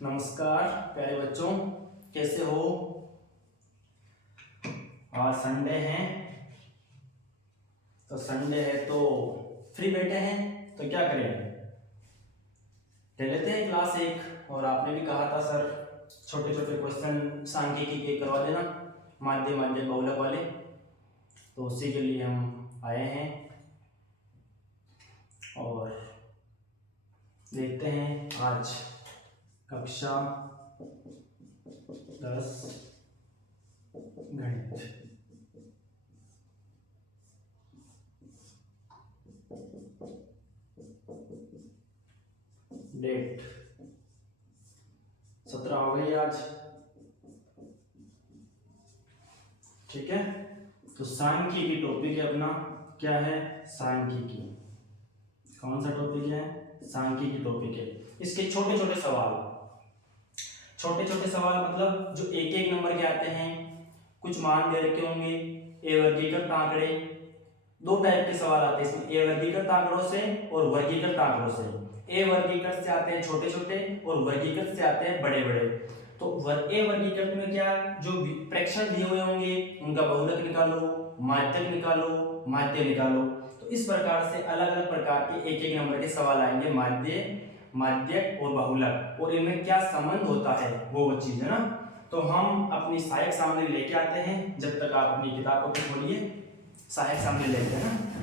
नमस्कार प्यारे बच्चों, कैसे हो? आज संडे है तो फ्री बैठे हैं तो क्या करें, ले लेते हैं क्लास एक। और आपने भी कहा था सर छोटे छोटे क्वेश्चन सांख्यिकी के करवा देना, माध्य बहुलक वाले, तो उसी के लिए हम आए हैं और देखते हैं आज कक्षा 10 गणित। डेट 17 हो गई आज, ठीक है। तो सांख्यिकी टॉपिक है अपना, क्या है? सांख्यिकी। कौन सा टॉपिक है? सांख्यिकी टॉपिक है। इसके छोटे छोटे सवाल मतलब जो एक एक नंबर के आते हैं, कुछ मान दे रखे होंगे, ए वर्गीकृत आंकड़े। दो टाइप के सवाल आते हैं इसमें, ए वर्गीकृत आंकड़ों से और वर्गीकृत आंकड़ों से। ए वर्गीकृत से आते हैं छोटे छोटे और वर्गीकृत से आते हैं बड़े बड़े। तो ए वर्गीकृत में क्या, जो प्रेक्षण दिए हुए होंगे उनका बहुलक निकालो, माध्यक निकालो, माध्य निकालो। तो इस प्रकार से अलग अलग प्रकार के एक एक नंबर के सवाल आएंगे, माध्यक और बहुलक, और इनमें क्या संबंध होता है वो चीज है ना। तो हम अपनी सहायक सामने लेके आते हैं, जब तक आप अपनी किताब को खोलिए, सहायक सामने लेते हैं ना।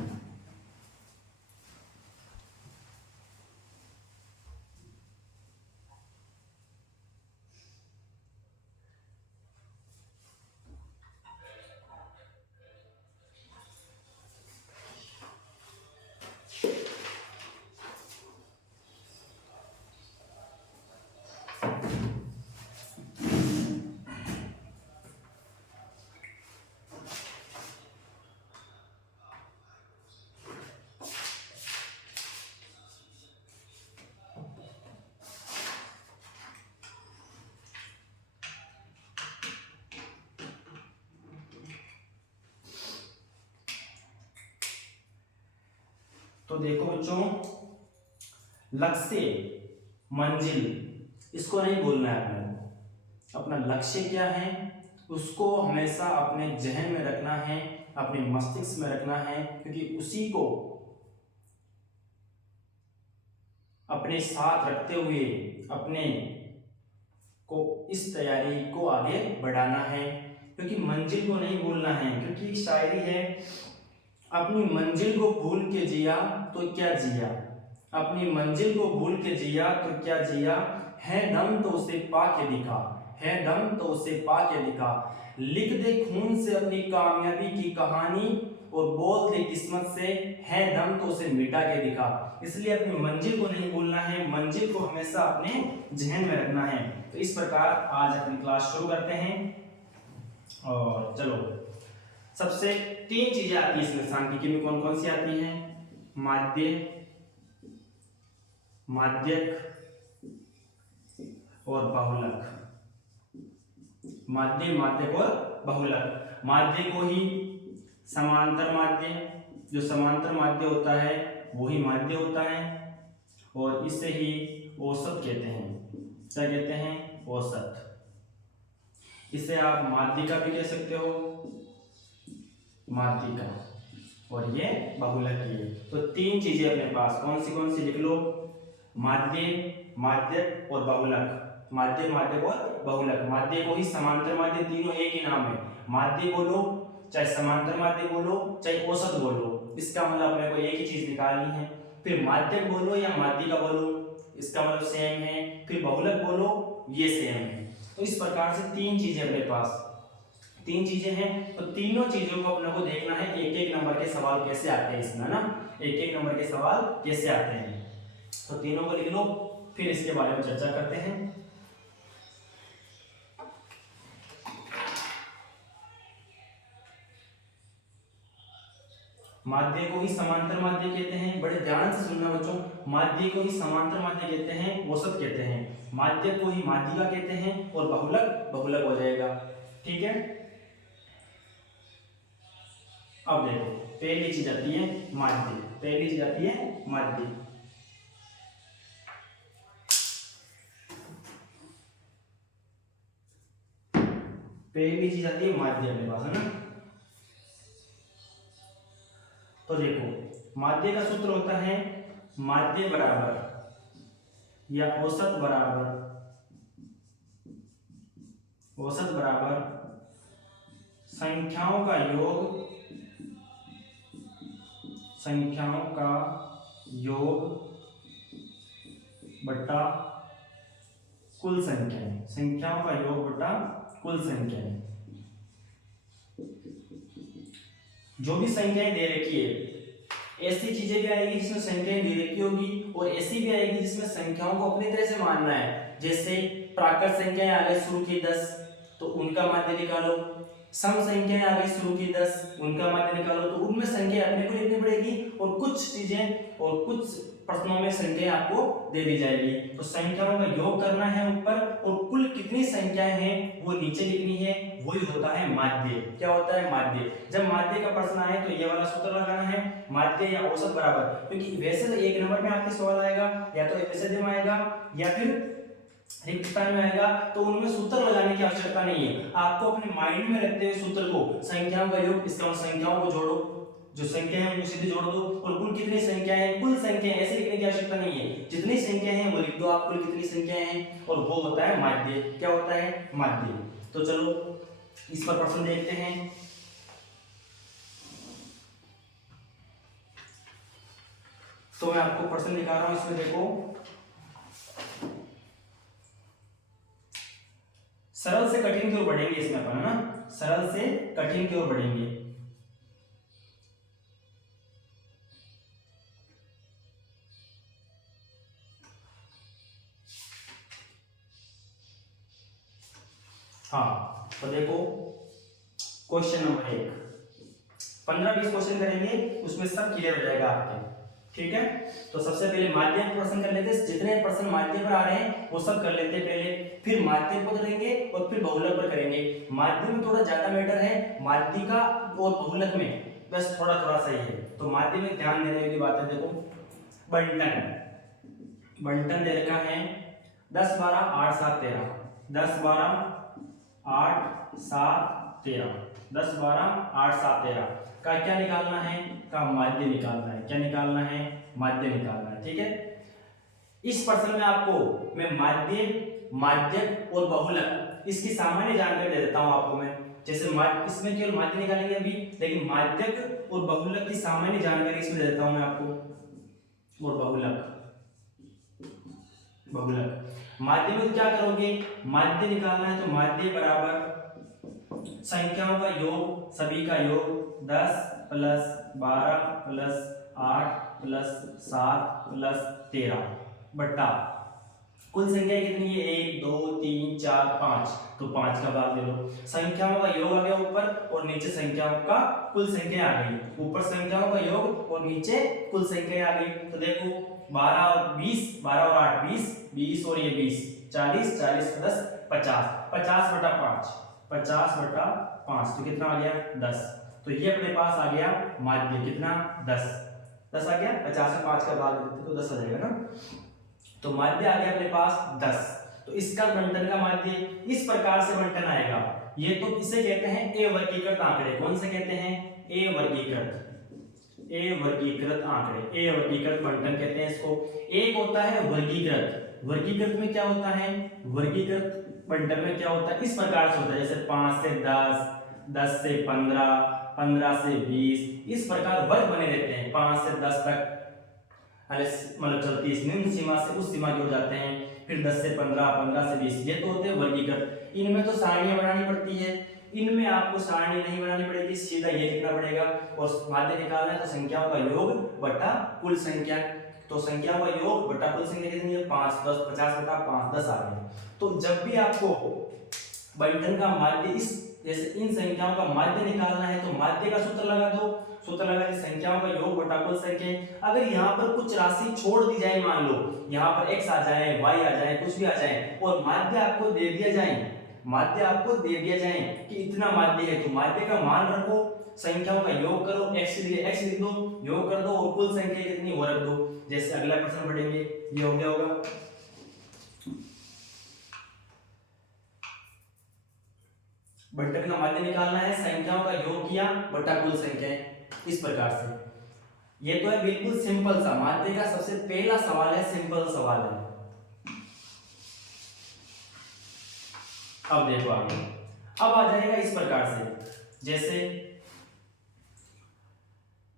तो देखो बच्चों, लक्ष्य मंजिल इसको नहीं बोलना है आपने। अपना लक्ष्य क्या है उसको हमेशा अपने जहन में रखना है, अपने मस्तिष्क में रखना है, क्योंकि उसी को अपने साथ रखते हुए अपने को इस तैयारी को आगे बढ़ाना है। क्योंकि मंजिल को नहीं भूलना है, क्योंकि शायरी है, अपनी मंजिल को भूल के जिया तो क्या जिया, अपनी मंजिल को भूल के जिया तो क्या जिया, है दम तो उसे पा के दिखा, है दम तो उसे पा के दिखा, लिख दे खून से अपनी कामयाबी की कहानी और बोल दे किस्मत से, है दम तो उसे मिटा के दिखा। इसलिए अपनी मंजिल को नहीं भूलना है, मंजिल को हमेशा अपने जहन में रखना है। तो इस प्रकार आज अपनी क्लास शुरू करते हैं। और चलो, सबसे तीन चीजें आती है इसमें, सांख्यिकी में कौन कौन सी आती हैं? माध्य, माध्यक और बहुलक। माध्य, माध्यक और बहुलक। माध्य को ही समांतर माध्य, जो समांतर माध्य होता है वो ही माध्य होता है, और इसे ही औसत कहते हैं। क्या कहते हैं? औसत। इसे आप माध्यिका भी कह सकते हो, माध्यिका, और ये बहुलक ही है। तो तीन चीजें अपने पास कौन सी लिख लो, माध्य, माध्यक और बहुलक। माध्य, माध्यक और बहुलक। माध्य को ही समांतर माध्य, तीनों एक ही नाम है। माध्य बोलो चाहे समांतर माध्य बोलो चाहे औसत बोलो, इसका मतलब अपने को एक ही चीज निकालनी है। फिर माध्यक बोलो या माध्यिका बोलो, इसका मतलब सेम है। फिर बहुलक बोलो, ये सेम है। तो इस प्रकार से तीन चीजें अपने पास, तीन चीजें हैं। तो तीनों चीजों को अपने को देखना है, एक एक नंबर के सवाल कैसे आते हैं इसमें ना, एक एक नंबर के सवाल कैसे आते हैं। तो तीनों को लिख लो, फिर इसके बारे में चर्चा करते हैं। माध्य को ही समांतर माध्य कहते हैं, बड़े ध्यान से सुनना बच्चों। माध्य को ही समांतर माध्य कहते हैं, औसत कहते हैं। माध्य को ही माध्यिका कहते हैं, और बहुलक बहुलक हो जाएगा, ठीक है। अब देखो, पहली चीज आती है माध्य, पहली चीज आती है माध्य। पहली चीज आती है माध्य अपने पास, है ना। तो देखो माध्य का सूत्र होता है माध्य बराबर या औसत बराबर संख्याओं का योग बटा कुल संख्याएं, संख्याओं का योग बटा कुल संख्याएं। जो भी संख्याएं दे रखी है ऐसी चीजें भी आएगी जिसमें संख्याएं दे रखी होगी और ऐसी भी आएगी जिसमें संख्याओं को अपनी तरह से मानना है। जैसे प्राकृत संख्याएं आ गई शुरू की 10 तो उनका माध्य निकालो, सम संख्याएं आ गई शुरू की 10 उनका माध्य निकालो। तो उनमें संख्या अपने को लिखनी पड़ेगी और कुछ चीजें और कुछ प्रश्नों में संख्या आपको दे दी जाएगी। तो संख्याओं का योग करना है ऊपर और कुल कितनी संख्याएं हैं वो नीचे लिखनी है, वही होता है माध्य। क्या होता है माध्य। जब माध्य का प्रश्न आए तो ये वाला सूत्र लगाना है माध्य या औसत बराबर, क्योंकि वैसे तो एक नंबर में आपके सवाल आएगा या तो एपिसोड में आएगा या फिर रिक्त स्थान में आएगा, तो उनमें सूत्र लगाने की आवश्यकता नहीं है। आपको अपने माइंड में रखते हुए सूत्र को संख्याओं का योग, इसका संख्याओं को जोड़ो, जो संख्या है उनको सीधे जोड़ दो और कुल कितनी संख्या है, कुल संख्या ऐसे लिखने की आवश्यकता नहीं है, जितनी संख्या है वो लिख दो आप, कुल कितनी संख्या है, और वो होता है माध्य। क्या होता है माध्य। तो चलो इस पर प्रश्न देखते हैं। तो मैं आपको प्रश्न दिखा रहा हूं, इसमें देखो सरल से कठिन की ओर बढ़ेंगे इसमें अपन, है ना, सरल से कठिन की ओर बढ़ेंगे। हाँ तो देखो क्वेश्चन नंबर 1, 15-20 क्वेश्चन करेंगे, उसमें सब क्लियर हो जाएगा आपके। ठीक है, तो सबसे पहले माध्यम प्रश्न कर लेते हैं, जितने प्रश्न माध्यम पर आ रहे हैं वो सब कर लेते हैं पहले, फिर माध्यम पर करेंगे और फिर बहुलक पर करेंगे। माध्यम में थोड़ा ज्यादा मैटर है, माध्यिका और बहुलक में बस थोड़ा थोड़ा सही है। तो माध्यम में ध्यान देने की बात है, देखो बंटन दे रखा है 10 12 8 7 13, 10 12 8 7 13, 10 12 8 7 13 का क्या निकालना है, का माध्य निकालना है। क्या निकालना है, माध्य निकालना है। ठीक है, इस प्रश्न में आपको मैं माध्य, माध्यक और बहुलक इसकी सामान्य जानकारी दे देता हूं आपको मैं। जैसे इसमें केवल माध्य निकालेंगे अभी, लेकिन माध्यक और बहुलक की सामान्य जानकारी इसमें दे देता हूं मैं आपको। और बहुलक माध्य में क्या करोगे, माध्य निकालना है तो माध्य बराबर संख्याओं का योग, सभी का योग 10 प्लस 12 प्लस 8 प्लस 7 प्लस 13 बट्टा कुल संख्या कितनी है 1 2 3 4 5, तो 5 का भाग ले लो। संख्याओं का योग आ गया ऊपर और नीचे संख्याओं का कुल संख्या आ गई, ऊपर संख्याओं का योग और नीचे कुल संख्या आ गई। तो देखो 12 और 20, 12 और 8 20, 20 और ये 20 40, 40 प्लस 50, 50 बटा 5, 50 बटा 5 तो कितना आ गया 10। तो ये अपने पास आ गया माध्य, कितना 10, 10 आ गया, 50 में 5 का भाग देते तो 10 आ जाएगा ना। तो माध्य आ गया अपने पास 10। तो इसका बंटन का माध्य इस प्रकार से बंटन आएगा। ये तो इसे कहते हैं ए वर्गीकृत आंकड़े। कौन से कहते हैं, ए वर्गीकृत, ए वर्गीकृत आंकड़े, ए वर्गीकृत बंटन कहते हैं इसको। एक होता है वर्गीकृत, वर्गीकृत में क्या होता है, वर्गीकृत बंटन में क्या होता है, इस प्रकार से होता है जैसे 5 से 10, 10 से 15, 15 से 20, इस प्रकार वर्ग बने रहते हैं। 5 से 10 तक मतलब चलती है, निम्न सीमा से उस सीमा की हो जाते हैं, फिर 10 से 15, 15 से 20, ये तो होते हैं वर्गीकृत। इनमें तो सारणियां बनानी पड़ती है, इनमें आपको सारणी नहीं बनानी पड़ेगी, सीधा ये लिखना पड़ेगा। और माध्य निकालना है तो संख्याओं का योग बटा कुल संख्या, तो संख्याओं का योग बटा कुल संख्या कितनी है 5, 10, 50 बटा 5, 10 आ गया। तो जब भी आपको बंटन का माध्य इस जैसे इन संख्याओं का माध्य निकालना है तो माध्य का सूत्र लगा दो, सूत्र लगा के संख्याओं का योग बटा कुल संख्या। अगर यहाँ पर कुछ राशि छोड़ दी जाए, मान लो यहाँ पर x आ जाए, y आ जाए, कुछ भी आ जाए और माध्य आपको दे दिया जाए, माध्य आपको दे दिया जाए कि इतना माध्य है, तो माध्य का मान रखो, संख्याओं का योग करो, x के लिए x लिख दो, योग कर दो और कुल संख्या कितनी वो रख दो। जैसे अगला प्रश्न पढ़ेंगे, ये हो गया होगा। बंटन का माध्य निकालना है, संख्याओं का योग किया बटा कुल संख्याएं, इस प्रकार से। ये तो है बिल्कुल सिंपल सा, माध्य का सबसे पहला सवाल है, सिंपल सवाल है। अब देखो आगे, अब आ जाएगा इस प्रकार से, जैसे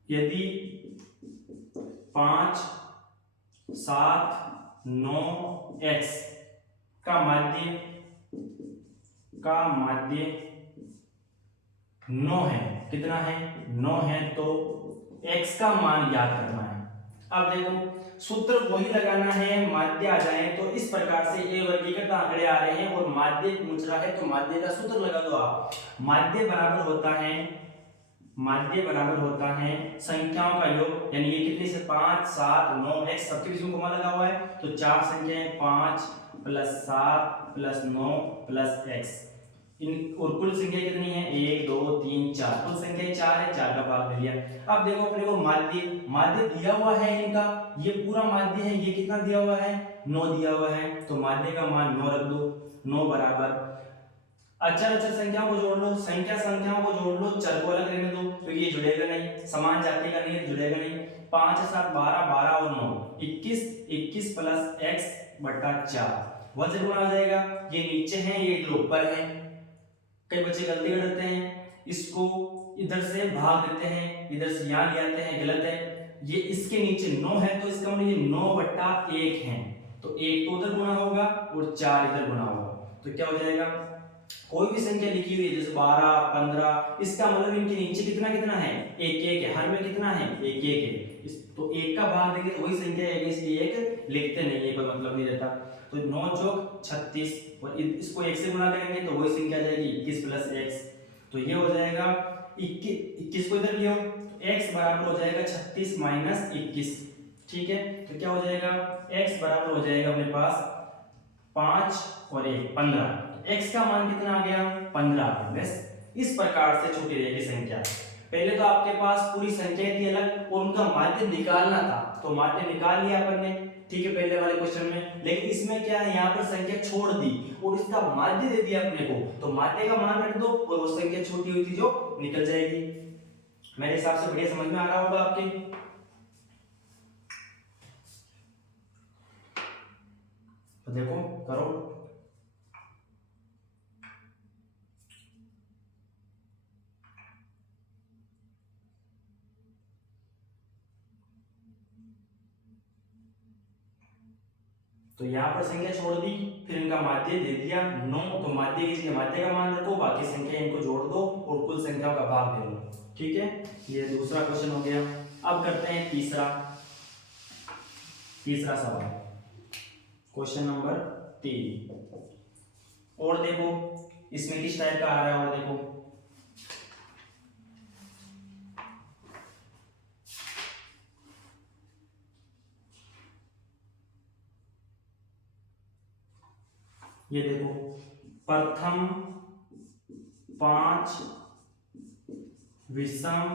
यदि 5, 7, 9 x का माध्य 9 है, कितना है 9 है, तो x का मान याद करना है। अब देखो सूत्र वही लगाना है, माध्य आ जाए तो इस प्रकार से ये वर्गीकृत आंकड़े आ रहे हैं और माध्य पूछ रहा है तो माध्य का सूत्र लगा दो आप। माध्य बराबर होता है संख्याओं का योग, यानी ये कितने से 5, 7, 9 x सबके बीच में कोमा लगा हुआ है, तो चार संख्याएं 5 + 7 + 9 + x, इन और कुल संख्या कितनी है 1 2 3 4, कुल संख्या 4 है, 4 का भाग दे दिया। अब देखो अपने को माध्य दिया हुआ है इनका, ये पूरा माध्य है, ये कितना दिया हुआ है 9 दिया हुआ है, तो माध्य का मान 9 रख दो। 9 बराबर अचर संख्याओं को जोड़ लो, संख्याओं को जोड़ लो, चर को अलग रहने दो क्योंकि ये जुड़ेगा नहीं, समान जाति का नहीं जुड़ेगा नहीं। 5 7 12 12 और 9 21 21 + x बटा 4, वजन गुणा हो जाएगा, ये नीचे है ये इधर ऊपर है। कई बच्चे गलती करते हैं, इसको इधर से भाग देते हैं, इधर से यहाँ ले आते हैं, गलत है। ये इसके नीचे 9 है तो इसका मतलब ये 9 बटा 1 है, तो 1 तो उधर गुणा होगा और 4 इधर गुणा होगा, तो क्या हो जाएगा, कोई भी संख्या लिखी हुई है जैसे 12 15, इसका मतलब इनके नीचे कितना कितना है 1 1 है, हर में कितना है 1 1 है, तो 1 का भाग देंगे तो वही संख्या है, इसलिए 1 लिखते नहीं है, कोई मतलब नहीं रहता। तो 9 चौक 36 और इसको 1 से गुणा करेंगे तो वही संख्या आ जाएगी 21 + x, तो ये हो जाएगा 21 को इधर लियो, x बराबर हो जाएगा 36 - 21, ठीक है। तो क्या हो जाएगा x बराबर हो जाएगा अपने पास 5 और 1 15, x का मान कितना आ गया 15 आ गया। बस इस प्रकार से छूटी रहेगी संख्या। पहले तो आपके पास पूरी संख्या थी अलग और उनका माध्य निकालना था, तो माध्य निकाल लिया अपन ने, ठीक है, पहले वाले क्वेश्चन में। लेकिन इसमें क्या है, यहाँ पर संख्या छोड़ दी और इसका माध्य दे दिया अपने को, तो माध्य का मान रख दो और वो संख्या छोटी हुई थी जो निकल जाएगी। मेरे हिसाब से बढ़िया समझ में आ रहा होगा आपके। तो देखो करो, तो यहाँ पर संख्या छोड़ दी, फिर इनका माध्य दे दिया 9, तो माध्य की जगह माध्य का मान रखो, बाकी संख्या इनको जोड़ दो और कुल संख्याओं का भाग दे दो, ठीक है। ये दूसरा क्वेश्चन हो गया। अब करते हैं तीसरा सवाल, क्वेश्चन नंबर 3। और देखो इसमें किस टाइप का आ रहा है, और देखो ये देखो प्रथम 5 विषम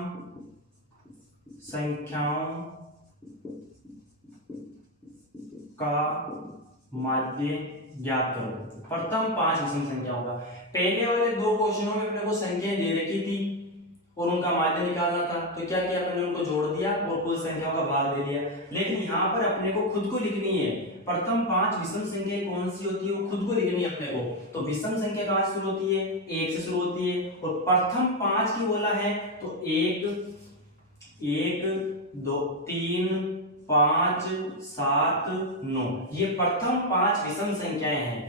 संख्याओं का माध्य ज्ञात करो। प्रथम 5 विषम संख्याओं का, पहले वाले 2 क्वेश्चनों में अपने को संख्याएं दे रखी थी और उनका माध्य निकालना था, तो क्या किया अपने उनको जोड़ दिया और कुल संख्याओं का भाग दे दिया। लेकिन यहाँ पर अपने को खुद को लिखनी है, प्रथम 5 विषम संख्या कौन सी होती है वो खुद को लिखनी है अपने को। तो विषम संख्या कहाँ से शुरू होती है 1 से शुरू होती है, और प्रथम 5 की बोला है तो 1 1 2 3 5 7 9, ये प्रथम 5 विषम संख्याएं हैं।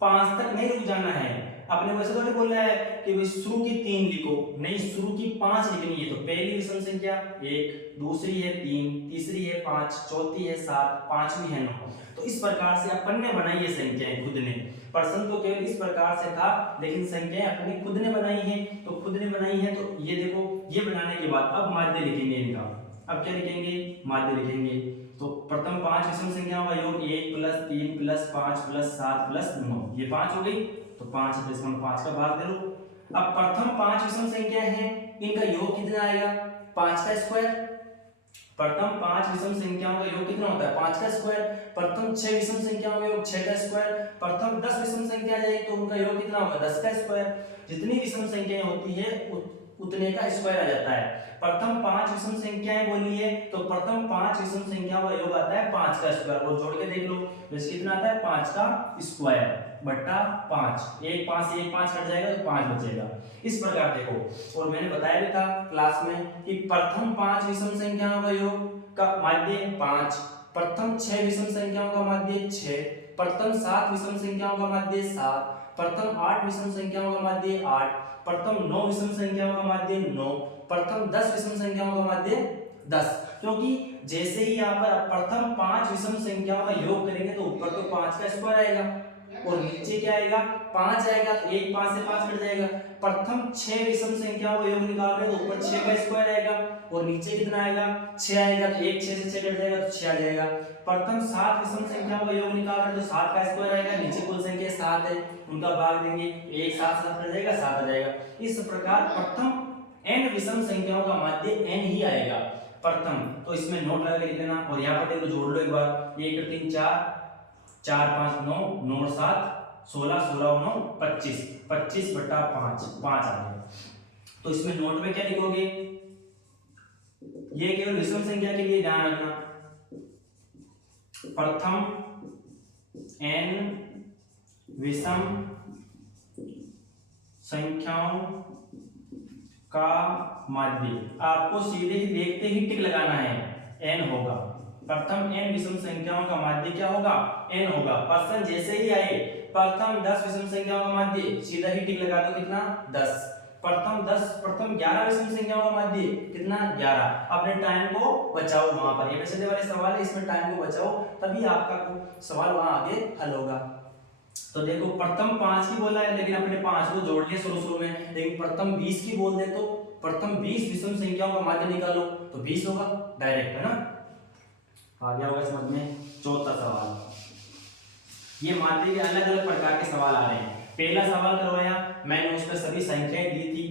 5 तक नहीं रुक जाना है, आपने वैसे तो नहीं बोला है कि भाई शुरू की 3 लिखो, नहीं शुरू की 5 लिखनी है। तो पहली विषम संख्या 1, दूसरी है 3, तीसरी है 5, चौथी है 7, पांचवी है 9। तो इस प्रकार से अपन ने बनाई है संख्याएं खुद ने, प्रश्न तो केवल इस प्रकार से था, लेकिन संख्याएं अपने खुद ने बनाई है, तो खुद ने बनाई है। तो ये देखो, ये बनाने के बाद अब माध्य लिखेंगे इनका। अब क्या लिखेंगे, माध्य लिखेंगे। तो प्रथम 5 विषम संख्याओं का योग 1 + 3 + 5 + 7 + 9, ये 5 हो गई, तो 5 है तो इसका 5 का भाग दे दो। अब प्रथम 5 विषम संख्या है, इनका योग कितना आएगा 5 का स्क्वायर, प्रथम 5 विषम संख्याओं का योग कितना होता है 5 का स्क्वायर। प्रथम 6 विषम संख्याओं का योग 6 का स्क्वायर। प्रथम 10 विषम संख्या आ जाएगी तो उनका योग कितना होगा 10 का स्क्वायर। जितनी विषम संख्याएं होती है उतने का स्क्वायर आ जाता है। प्रथम 5 विषम संख्याएं बोली है तो प्रथम 5 विषम संख्याओं का योग आता है 5 का स्क्वायर। और जोड़ के देख लो वैसे कितना आता है 5 का स्क्वायर बट्टा 5। एक 5 कट जाएगा तो 5 बचेगा। इस प्रकार देखो, और मैंने बताया भी था क्लास में कि प्रथम 5 विषम संख्याओं का योग का माध्य 5, प्रथम 6 विषम संख्याओं का माध्य 6, प्रथम 7 विषम संख्याओं का माध्य 7, प्रथम 8 विषम संख्याओं का माध्य 8, प्रथम 9 विषम संख्याओं का माध्य 9, प्रथम 10 विषम संख्याओं का माध्य 10। क्योंकि जैसे ही यहाँ पर प्रथम 5 विषम संख्याओं का योग करेंगे तो ऊपर तो 5 का स्क्वायर आएगा और नीचे क्या आएगा 5 आएगा, तो एक 5 से 5 कट जाएगा। प्रथम 6 विषम संख्याओं का योग निकाल रहे हैं तो ऊपर 6 का स्क्वायर आएगा और नीचे कितना आएगा 6 आएगा, तो एक 6 से 6 कट जाएगा तो 6 आ जाएगा। प्रथम 7 विषम संख्याओं का योग निकाल रहे हैं तो 7 का स्क्वायर आएगा, नीचे कुल संख्या 7 है उनका भाग देंगे, एक 7 7 कट जाएगा 7 आ जाएगा। इस प्रकार प्रथम n विषम संख्याओं का माध्य n ही आएगा प्रथम। तो इसमें नोट लगा के लिख लेना और यहाँ पर देखो जोड़ लो एक बार, 1 3 4 4 5 9 9 7 16 16 9 25 25 बटा 5 5 आ गया। तो इसमें नोट में क्या लिखोगे, ये केवल विषम संख्या के लिए ध्यान रखना, प्रथम n विषम संख्याओं का माध्य। आपको सीधे ही देखते ही टिक लगाना है, n होगा। प्रथम n विषम संख्याओं का माध्य क्या होगा n होगा। पर्सन जैसे ही आए प्रथम 10 विषम संख्याओं का माध्य सीधा ही टिक लगा दो, कितना 10। प्रथम 11 विषम संख्याओं का माध्य कितना 11। अपने टाइम को बचाओ, वहां पर ये वैसे वाले सवाल है इसमें टाइम को बचाओ तभी आपका सवाल वहां आगे हल होगा। तो देखो प्रथम 5 की बोला है लेकिन अपने 5 को जोड़ लिया शुरू में, लेकिन प्रथम 20 की बोल दे तो प्रथम 20 विषम संख्याओं का माध्य निकालो तो 20 होगा डायरेक्ट, है ना। आ गया होगा समझ में। चौथा सवाल, ये माध्य के अलग अलग प्रकार के सवाल आ रहे हैं। पहला सवाल करवाया मैंने, उसमें सभी संख्याएं दी थी,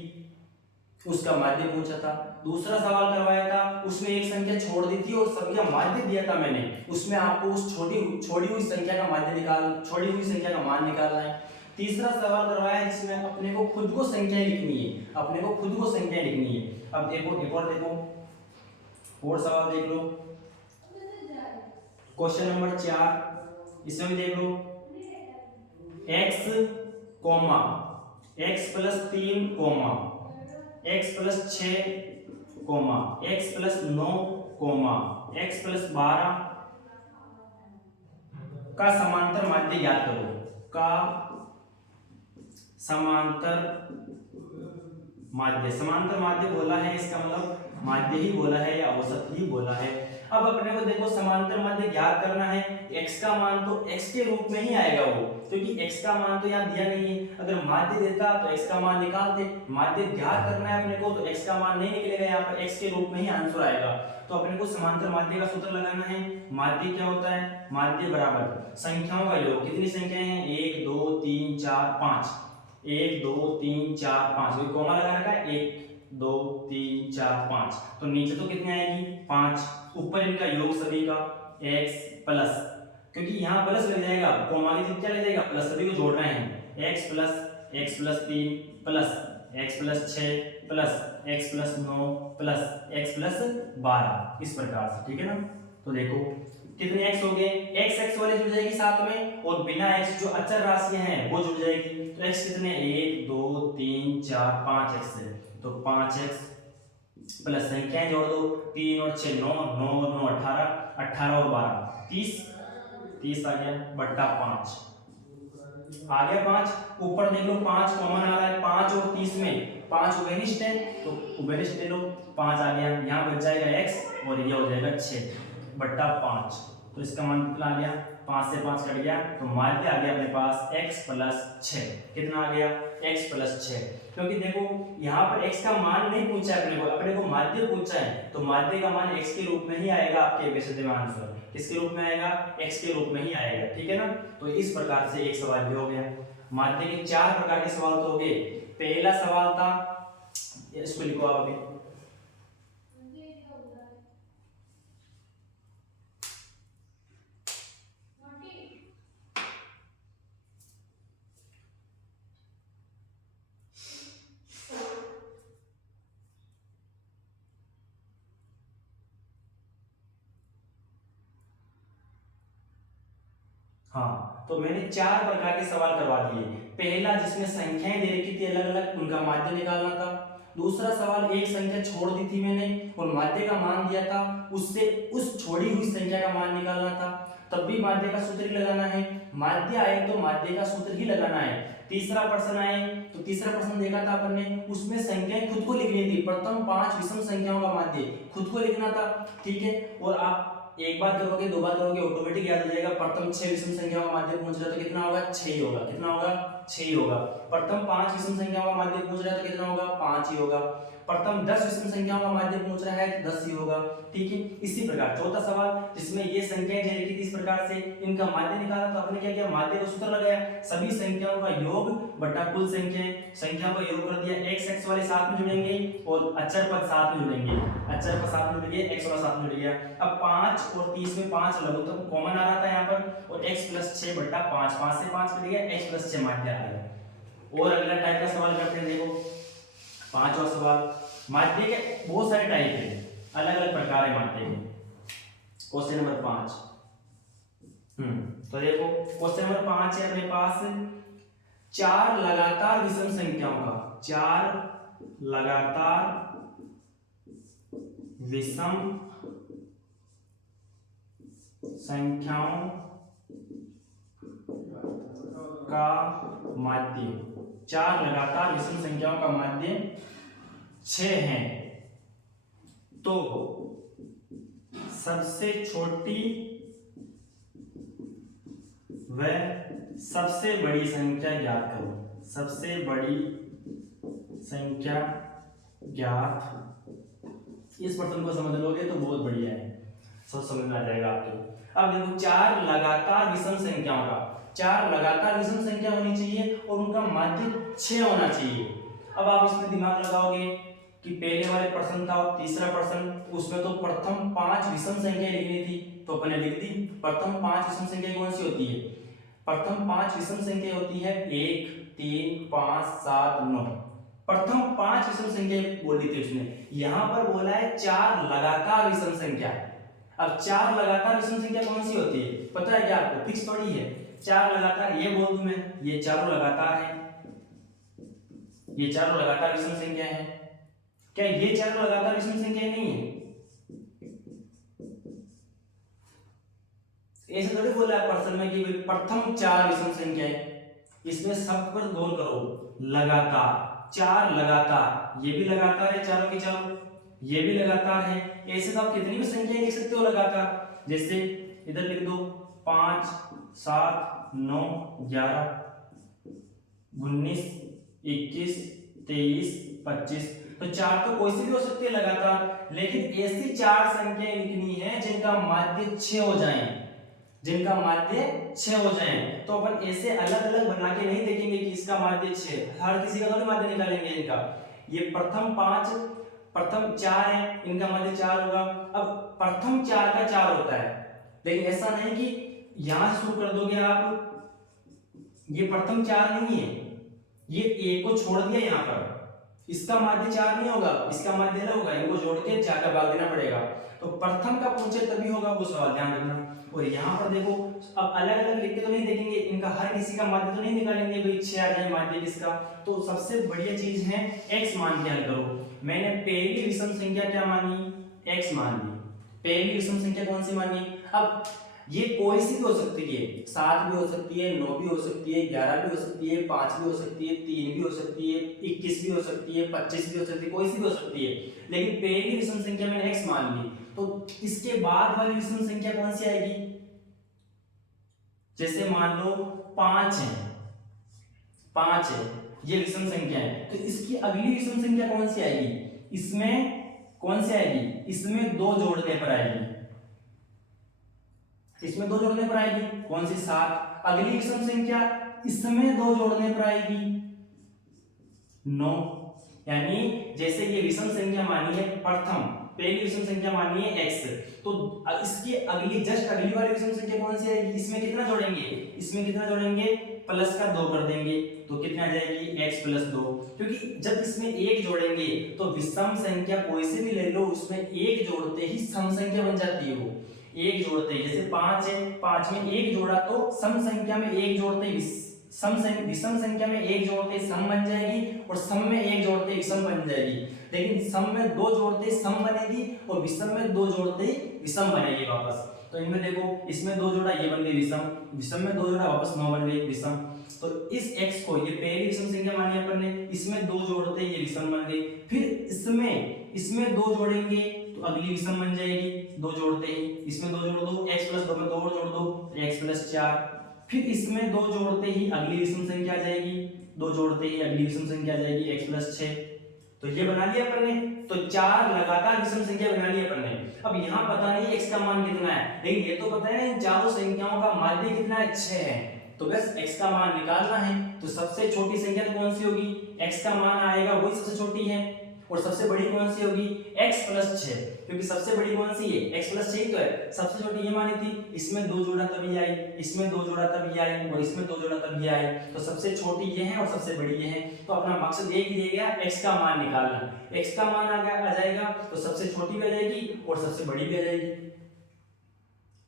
उसका माध्य पूछा था। दूसरा सवाल करवाया था उसमें एक संख्या छोड़ दी थी और सभी का माध्य दिया था मैंने, उसमें आपको उस छोड़ी हुई संख्या का माध्य छोड़ी हुई संख्या का मान निकालना है। तीसरा सवाल करवाया जिसमें अपने को खुद को संख्याएं लिखनी है, अपने को खुद को संख्याएं लिखनी है। अब देखो एक और देखो और सवाल देख लो, क्वेश्चन नंबर 4, इसमें भी देख लो, x comma x plus 3 comma x plus 6 comma x plus 9 comma x plus 12 का समांतर माध्य ज्ञात करो। का समांतर माध्य बोला है, इसका मतलब माध्य ही बोला है या औसत ही बोला है। अब अपने को देखो समांतर माध्य ज्ञात करना है, x का मान तो x के रूप में ही आएगा वो, क्योंकि x का मान तो यहाँ दिया नहीं है। अगर माध्य देता तो x का मान निकालते, माध्य ज्ञात करना है अपने को तो x का मान नहीं निकलेगा, यहाँ पर x के रूप में ही आंसर आएगा। तो अपने को समांतर माध्य का सूत्र लगाना है। माध्य क्या होता है, माध्य बराबर संख्याओं का योग। कितनी संख्याएं हैं 1 2 3 4 5, 1 2 3 4 5, कोई कॉमा लगा रखा है 1 2 3 4 5, तो नीचे तो कितनी आएगी 5, ऊपर इनका योग सभी का x प्लस, क्योंकि यहाँ प्लस लग जाएगा, कॉमा की जगह क्या लग जाएगा प्लस, सभी को जोड़ रहे हैं, x plus 3 plus x plus 6 plus x plus 9 plus x plus 12, इस प्रकार से, ठीक है ना। तो देखो कितने x हो गए, x वाले जुड़ जाएगी साथ में और बिना x जो अचर राशियां हैं वो जुड़ जाएगी। तो x कितने 1 2 3 4 5x है, तो 5x प्लस संख्याएं जोड़ दो, 3 और 6 9 9 और 9 18, 18 और 12 30 आ गया बट्टा 5 आ गया 5। ऊपर देख लो 5 कॉमन आ रहा है, 5 और 30 में 5 उभयनिष्ठ है तो उभयनिष्ठ ले लो, 5 आ गया, यहाँ बच जाएगा x और ये हो जाएगा 6 बट्टा 5। तो इसका मान कितना आ गया 5 से 5 कट गया, तो माध्य आ गया अपने पास x प्लस 6। कितना आ गया x प्लस 6, क्योंकि देखो यहाँ पर x का मान नहीं पूछा है अपने को माध्य पूछा है, तो माध्य का मान x के रूप में ही आएगा। आपके वैसे में आंसर किसके रूप में आएगा, x के रूप में ही आएगा, ठीक है ना। तो इस प्रकार से एक सवाल भी हो गया। माध्य के 4 प्रकार के सवाल तो हो गए। पहला सवाल था, इसको लिखो आप अभी, हाँ, तो मैंने 4 प्रकार के सवाल करवा दिए। पहला जिसमें संख्याएं दे रखी थी अलग अलग, उनका माध्य निकालना था। दूसरा सवाल एक संख्या छोड़ दी थी मैंने और माध्य का मान दिया था, उससे उस छोड़ी हुई संख्या का मान निकालना था। तब भी माध्य का सूत्र ही लगाना है, माध्य आए तो माध्य का सूत्र ही लगाना है। तीसरा प्रश्न आए तो तीसरा प्रश्न देखा था अपन ने, उसमें संख्याएं खुद को लिखनी थी। प्रथम 5 विषम संख्याओं का माध्य खुद को लिखना था, ठीक है। और आप एक बार करोगे, दो बार करोगे, ऑटोमेटिक याद हो जाएगा। प्रथम 6 विषम संख्याओं का माध्य पूछ रहा है तो कितना होगा, 6 ही होगा। कितना होगा, 6 ही होगा। प्रथम 5 विषम संख्याओं का माध्य पूछ रहा है तो कितना होगा, 5 ही होगा। प्रथम 10 विषम संख्याओं का माध्य पूछ रहा है तो 10 ही होगा, ठीक है। इसी प्रकार चौथा सवाल जिसमें ये संख्याएं दे रखी थी इस प्रकार से, इनका माध्य निकाला तो आपने क्या किया, माध्य का सूत्र लगाया, सभी संख्याओं का योग बटा कुल संख्या का योग कर दिया। x वाले साथ में जुड़ेंगे और अचर पद साथ में जुड़ेंगे, अचर पद साथ में जुड़ गया, x वाला साथ में जुड़ गया। अब 5 और 30 में 5 लघुत्तम कॉमन आ रहा था यहाँ पर, और x + 6 बटा 5, 5 से 5 कट गया, x + 6 माध्य आ गया। और अगला टाइप का सवाल करते हैं, देखो पांचवा सवाल। माध्य के बहुत सारे टाइप है, अलग अलग प्रकार है माध्य के। क्वेश्चन नंबर 5, तो देखो क्वेश्चन नंबर 5 है अपने पास, 4 लगातार विषम संख्याओं का, 4 लगातार विषम संख्याओं का माध्य, 4 लगातार विषम संख्याओं का माध्य 6 है, तो सबसे छोटी व सबसे बड़ी संख्या ज्ञात करो। सबसे बड़ी संख्या ज्ञात, इस प्रश्न को समझ लोगे तो बहुत बढ़िया है, सब समझ में आ जाएगा आपको। अब देखो 4 लगातार विषम संख्याओं का, 4 लगातार विषम संख्या होनी चाहिए और उनका माध्य 6 होना चाहिए। अब आप इसमें दिमाग लगाओगे कि पहले वाले प्रश्न था और तीसरा प्रश्न, उसमें तो प्रथम 5 विषम संख्या लिखनी थी तो अपने लिख दी। प्रथम 5 विषम संख्या कौन सी होती है, प्रथम 5 विषम संख्या होती है 1 3 5 7 9, प्रथम 5 विषम संख्या बोली थी उसने। यहां पर बोला है 4 लगातार विषम संख्या। अब 4 लगातार विषम संख्या कौन सी होती है पता है क्या आपको, फिक्स थोड़ी है। 4 लगातार, ये बोल दूं मैं, ये चारों लगातार है, ये चारों लगातार विषम संख्या है। क्या ये चारों लगातार विषम संख्या नहीं है? ऐसे थोड़ी बोला है प्रश्न में कि प्रथम 4 विषम संख्या है। इसमें शब्द पर गौर करो, लगातार, 4 लगातार, ये भी लगातार है चारों की चारों, ये भी लगातार है। ऐसे तो आप कितनी भी संख्या लिख सकते हो लगातार, जैसे इधर लिख दो 5 7 9 11 19 21 23 25, तो 4 तो कोई सी भी हो सकती है लगातार, लेकिन ऐसी 4 संख्याएं लिखनी है जिनका माध्य 6 हो जाए, जिनका माध्य 6 हो जाए। तो अपन ऐसे अलग अलग बना के नहीं देखेंगे कि इसका माध्य 6, हर किसी का थोड़ी माध्य निकालेंगे इनका। ये प्रथम 4 है, इनका माध्य 4 होगा। अब प्रथम 4 का 4 होता है, लेकिन ऐसा नहीं कि यहां से शुरू कर दोगे आप, ये प्रथम 4 नहीं है, ये एक को छोड़ दिया यहाँ पर, इसका माध्य 4 नहीं होगा, इसका माध्य अलग होगा, इनको जोड़ के 4 का भाग देना पड़ेगा। तो प्रथम का पूछे तभी होगा वो सवाल, ध्यान रखना। और यहाँ पर देखो, अब अलग अलग लिख के तो नहीं देखेंगे, इनका हर किसी का माध्य तो नहीं निकालेंगे भाई 6 आ जाए माध्य किसका। तो सबसे बढ़िया चीज है x मान के हल करो। मैंने पहली विषम संख्या क्या मानी, x मान ली। पहली विषम संख्या कौन सी मानी? अब ये कोई सी भी हो सकती है, 7 भी हो सकती है, 9 भी हो सकती है, 11 भी हो सकती है, 5 भी हो सकती है, 3 भी हो सकती है, 21 भी हो सकती है, 25 भी हो सकती है, कोई सी भी हो सकती है। लेकिन पहली विषम संख्या मैंने x मान ली, तो इसके बाद वाली विषम संख्या कौन सी आएगी? जैसे मान लो 5 है, 5 है, ये विषम संख्या है, तो इसकी अगली विषम संख्या कौन सी आएगी? इसमें कौन सी आएगी? इसमें 2 जोड़ने पर आएगी, इसमें 2 जोड़ने पर आएगी, कौन सी? 7। अगली विषम संख्या इसमें 2 जोड़ने पर आएगी, 9। यानी जैसे ये विषम संख्या मानी है प्रथम, पहली विषम संख्या मानी है x, तो इसकी अगली जस्ट अगली वाली विषम संख्या कौन सी आएगी? इसमें कितना जोड़ेंगे? इसमें कितना जोड़ेंगे? प्लस का 2 कर देंगे, तो कितना आ जाएगी? x + 2। क्योंकि जब इसमें 1 जोड़ेंगे तो विषम संख्या कोई से भी ले लो, उसमें 1 जोड़ते ही सम संख्या बन जाती है। वो एक जोड़ते ही, जैसे 5 है, 5 में एक जोड़ा तो सम संख्या में एक जोड़ते ही विषम संख्या में एक जोड़ते ही सम बन जाएगी, और सम में एक जोड़ते ही विषम बन जाएगी। लेकिन सम में दो जोड़ते ही सम बनेगी, और विषम में दो जोड़ते ही विषम बनेगी वापस। तो इनमें देखो, इसमें दो जोड़ा ये बन गई विषम, विषम में दो जोड़ा वापस 9 बन गई विषम। तो इस x को, ये पहली विषम संख्या मानी अपन ने, इसमें दो जोड़ते ही ये विषम बन गई। फिर इसमें दो जोड़ेंगे तो अगली विषम बन जाएगी, दो जोड़ते ही। इसमें दो जोड़ दो, x प्लस 2 में 2 और जोड़ दो, x प्लस 4। फिर इसमें दो जोड़ते ही अगली विषम संख्या आ जाएगी, दो जोड़ते ही अगली विषम संख्या आ जाएगी, x प्लस 6। तो ये बना लिया अपन ने, तो 4 लगातार विषम संख्या बना ली अपन ने। अब यहाँ पता नहीं x का मान कितना है, लेकिन ये तो पता है ना इन चारों संख्याओं का माध्य कितना है, 6 है। तो बस x का मान निकालना है। तो सबसे छोटी संख्या तो कौन सी होगी, x का मान आएगा वही सबसे छोटी है, और सबसे बड़ी कौन सी होगी, x प्लस 6, क्योंकि सबसे बड़ी कौन सी है, x प्लस 6 तो है। सबसे छोटी ये मानी थी, इसमें दो जोड़ा तभी आई, इसमें दो जोड़ा तभी आई, और इसमें दो जोड़ा तभी आई। तो सबसे छोटी ये है और सबसे बड़ी ये है। तो अपना मकसद एक ही रह गया, x का मान निकालना। x का मान आ जाएगा तो सबसे छोटी भी आ जाएगी और सबसे बड़ी भी आ जाएगी।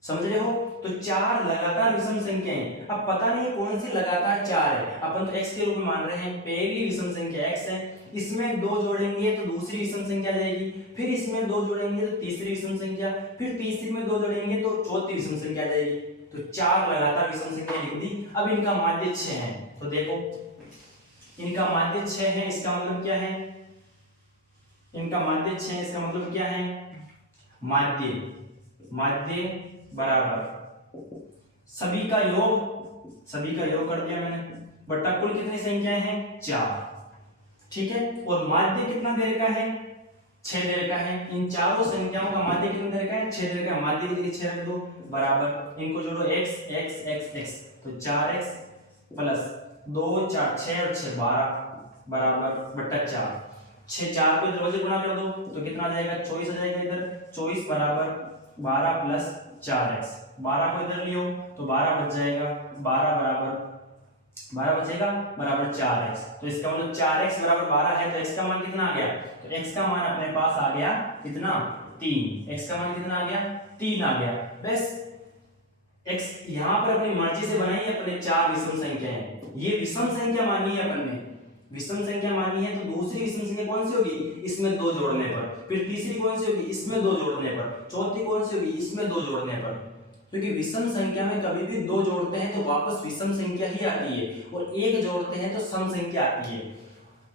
समझ रहे हो? तो 4 लगातार विषम संख्याएं। अब पता नहीं कौन सी लगातार 4 है, अपन तो x के रूप में मान रहे हैं। पहली विषम संख्या x है, इसमें दो जोड़ेंगे तो दूसरी विषम संख्या जाएगी, फिर इसमें दो जोड़ेंगे तो तीसरी विषम संख्या, फिर तीसरी में दो जोड़ेंगे तो चौथी विषम संख्या जाएगी। तो 4 लगातार विषम संख्या लिख दी। अब इनका माध्य 6 है, तो देखो इनका माध्य 6 है, इसका मतलब क्या है, इनका माध्य 6 है, इसका मतलब क्या है, माध्य बराबर सभी का योग कर दिया मैंने, बट्टा कुल कितनी संख्याएं हैं, 4। ठीक है, और माध्य कितना देर का है, 6 देर का है। इन चारों संख्याओं का माध्य कितना देर का है, 6 देर का। माध्य की जगह 6 रख दो, बराबर इनको जोड़ो, x, तो 4x प्लस 2 4 6 और 6 12 बराबर बट्टा 4। 6 4 को इधर वजह गुना कर दो तो कितना आ जाएगा, 24 आ जाएगा इधर। 24 बराबर 12 प्लस 4x, 12 को इधर लियो तो 12 बच जाएगा, 12 बचेगा बराबर 4x। तो इसका मतलब 4x बराबर 12 है, तो x का मान कितना आ गया, तो x का मान अपने पास आ गया कितना, 3। x का मान कितना आ गया, 3 आ गया। बस x यहाँ पर अपनी मर्जी से बनाई है अपने 4 विषम संख्या है। ये विषम संख्या मानी है अपन ने, विषम संख्या मानी है। तो दूसरी विषम संख्या कौन सी होगी, इसमें 2 जोड़ने पर। फिर तीसरी कौन सी होगी, इसमें 2 जोड़ने पर। चौथी कौन सी होगी, इसमें 2 जोड़ने पर। क्योंकि विषम संख्या में कभी भी 2 जोड़ते हैं तो वापस विषम संख्या ही आती है, और 1 जोड़ते हैं तो सम संख्या आती है।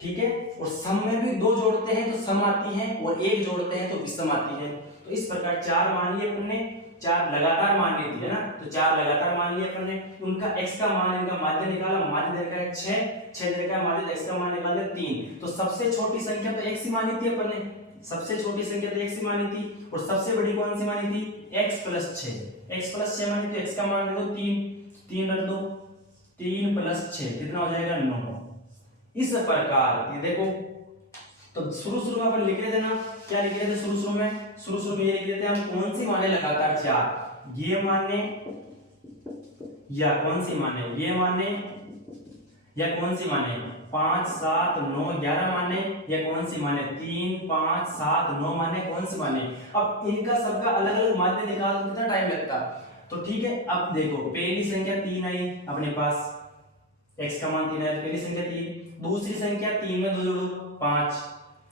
ठीक है, और सम में भी 2 जोड़ते हैं तो सम आती है, और 1 जोड़ते हैं तो विषम आती है। तो इस प्रकार 4 मान लिए अपन ने, 4 लगातार मान ली थी, है ना। तो 4 लगातार मान लिए अपन ने। उनका x का मान, इनका माध्य निकाला, माध्य देर का है 6 देर का माध्य, x का मान निकाल दिया 3। तो सबसे छोटी संख्या तो x ही मानी थी अपन ने, सबसे छोटी संख्या तो x ही मानी थी, और सबसे बड़ी कौन सी मानी थी, x प्लस 6। x प्लस 6 मानी थी, x का मान रख दो 3 रख दो, 3 प्लस 6 कितना हो जाएगा, 9। इस प्रकार ये देखो, तो शुरू में अपन लिख रहे थे ना, क्या लिख रहे थे शुरू में ये लिख रहे थे हम, कौन सी माने लगातार 4, ये माने या कौन सी माने, ये माने या कौन सी माने, 5 7 9 11 माने, या कौन सी माने, 3 5 7 9 माने, कौन सी माने। अब इनका सबका अलग अलग माध्य निकाल कितना टाइम लगता। तो ठीक है, अब देखो पहली संख्या 3 आई अपने पास, x का मान 3 है, पहली संख्या 3। दूसरी संख्या 3 में 2 जोड़ो 5,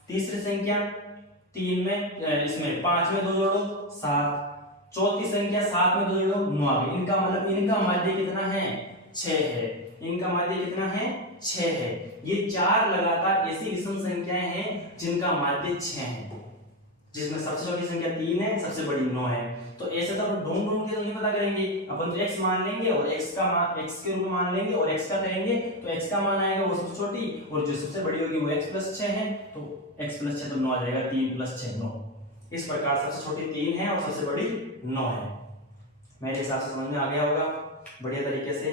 तीसरी संख्या 3 में इसमें 5 में 2 जोड़ो 7, चौथी संख्या 7 में 2 जोड़ो 9 आ गई। इनका मतलब इनका माध्य कितना है, 6 है। इनका माध्य कितना है, 6 है। ये 4 लगातार ऐसी विषम संख्याएं हैं जिनका माध्य 6 है, जिसमें सबसे छोटी संख्या 3 है, सबसे बड़ी 9 है। तो ऐसे तो ढूंढ के तो नहीं पता करेंगे अपन, तो x मान लेंगे और x के रूप में मान लेंगे और x का करेंगे, तो x का मान आएगा वो सबसे छोटी, और जो सबसे बड़ी होगी वो x प्लस 6 है। तो x प्लस 6 तो 9 आ जाएगा, 3 प्लस 6 9। इस प्रकार सबसे छोटी 3 है और सबसे बड़ी 9 है। मेरे हिसाब से समझ में आ गया होगा बढ़िया तरीके से।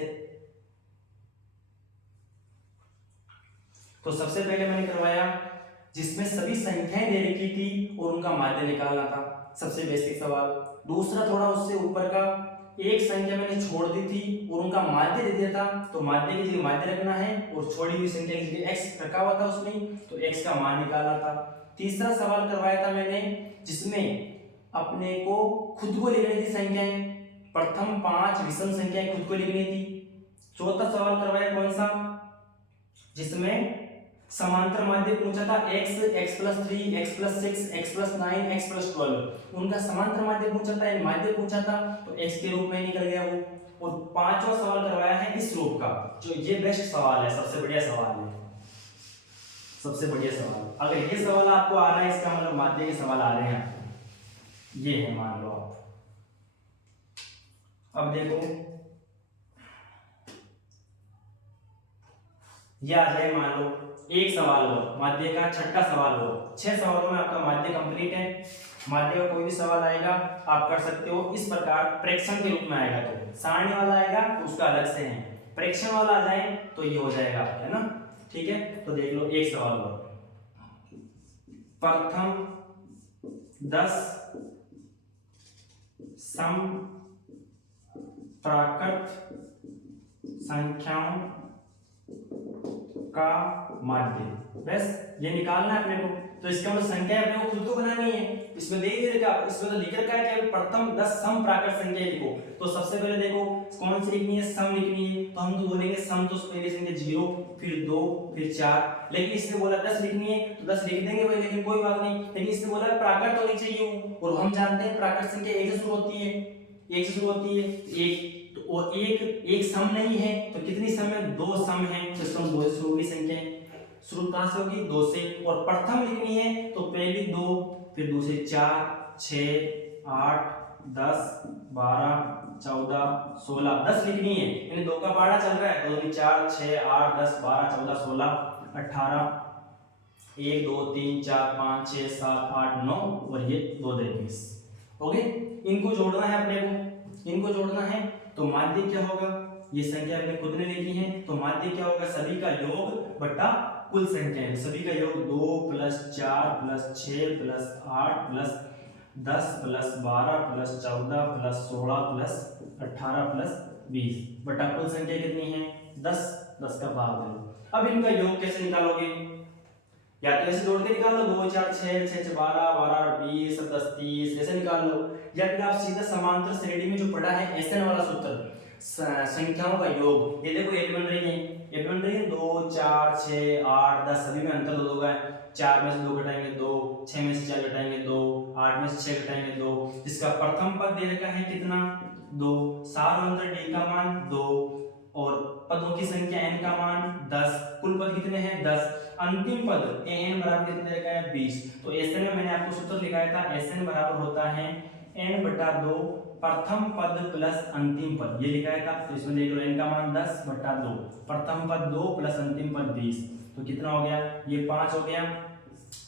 तो सबसे पहले मैंने करवाया जिसमें सभी संख्याएं दे रखी थी और उनका माध्य निकालना था, सबसे बेसिक सवाल। दूसरा थोड़ा उससे ऊपर का, एक संख्या मैंने छोड़ दी थी और उनका माध्य दे दिया था, तो माध्य की जगह माध्य रखना है, और छोड़ी हुई संख्या की जगह x रखा हुआ था उसमें, तो x का मान निकालना था। तीसरा सवाल करवाया था मैंने जिसमें अपने को खुद को लिखनी थी संख्याएं, प्रथम 5 विषम संख्याएं खुद को लिखनी थी। चौथा सवाल करवाया कौन सा, जिसमें समांतर माध्य पूछा था x, x+3, x+6, x+9, x+12, उनका समांतर माध्य पूछा था, माध्य पूछा था, तो x के रूप में निकल गया वो। और पांचवा सवाल करवाया है इस रूप का, जो ये बेस्ट सवाल है, सबसे बढ़िया सवाल है, सबसे बढ़िया सवाल। अगर ये सवाल आपको आ रहा है, इसका मतलब माध्य के सवाल आ रहे हैं, ये है, मान लो आप। अब देखो ये आ जाए, मान लो एक सवाल हो माध्य का, छठा सवाल हो, 6 सवालों में आपका माध्य कंप्लीट है। माध्य का कोई भी सवाल आएगा आप कर सकते हो इस प्रकार, प्रेक्षण के रूप में आएगा तो सारणी वाला आएगा तो उसका अलग से है, प्रेक्षण वाला आ जाए तो ये हो जाएगा, है ना। ठीक है, तो देख लो एक सवाल हो, प्रथम 10 सम प्राकृत संख्याओं का माध्य, बस ये निकालना है अपने को। तो इसका मतलब संख्या अपने को खुद को बनानी है, इसमें दे ही रखा, इसमें तो लिख रखा है कि प्रथम 10 सम प्राकृत संख्या लिखो। तो सबसे पहले देखो कौन सी लिखनी है, सम लिखनी है, तो हम तो बोलेंगे सम, तो पहले संख्या 0, फिर 2, फिर 4, लेकिन इसने बोला 10 लिखनी है तो 10 लिख देंगे भाई, लेकिन कोई बात नहीं, लेकिन इसने बोला प्राकृत होनी चाहिए, और हम जानते हैं प्राकृत संख्या 1 से शुरू होती है, 1 से शुरू होती है, 1, और एक सम नहीं है तो कितनी सम है, 2 सम है, तो सम 2 से शुरू होगी संख्या, शुरू कहां से होगी, 2 से, और प्रथम लिखनी है तो पहली 2, फिर दूसरे 4, 6, 8, 10, 12, 14, 16, 10 लिखनी है, यानी 2 का बाड़ा चल रहा है, 2 4, 6, 8, 10, 12, 14, 16, 18, 1 2 3 4 5 6 7 8 9, और ये 2 20। ओके, इनको जोड़ना है अपने को, इनको जोड़ना है, तो माध्य क्या होगा, ये संख्या अपने खुद ने लिखी है, तो माध्य क्या होगा, सभी का योग बटा कुल संख्या है, सभी का योग 2 + 4 + 6 + 8 + 10 + 12 + 14 + 16 + 18 + 20 बटा कुल संख्या कितनी है, 10, 10 का भाग दो। अब इनका योग कैसे निकालोगे, या तो ऐसे जोड़ के निकाल लो, 2 4 6 6 12 12 20 10 30, ऐसे निकाल लो, या फिर आप सीधा समांतर श्रेणी में जो पढ़ा है एसएन वाला सूत्र, संख्याओं का योग, ये देखो ये भी बन रही है 2 4 6 8 10, सभी में अंतर 2 का है, 4 में से 2 घटाएंगे 2, 6 में से 4 घटाएंगे 2, 8 में से 6 घटाएंगे 2, जिसका प्रथम पद दे रखा है कितना, 2, सार अंतर d का मान 2, और पदों की संख्या n का मान 10, कुल पद कितने हैं 10, अंतिम पद an बराबर कितने रखा है 20। तो Sn में मैंने आपको सूत्र लिखाया था, Sn बराबर होता है n/2 प्रथम पद प्लस अंतिम पद, ये लिखाया था, तो इसमें देख लो n का मान 10/2, प्रथम पद 2 प्लस अंतिम पद 20, तो कितना हो गया, ये 5 हो गया,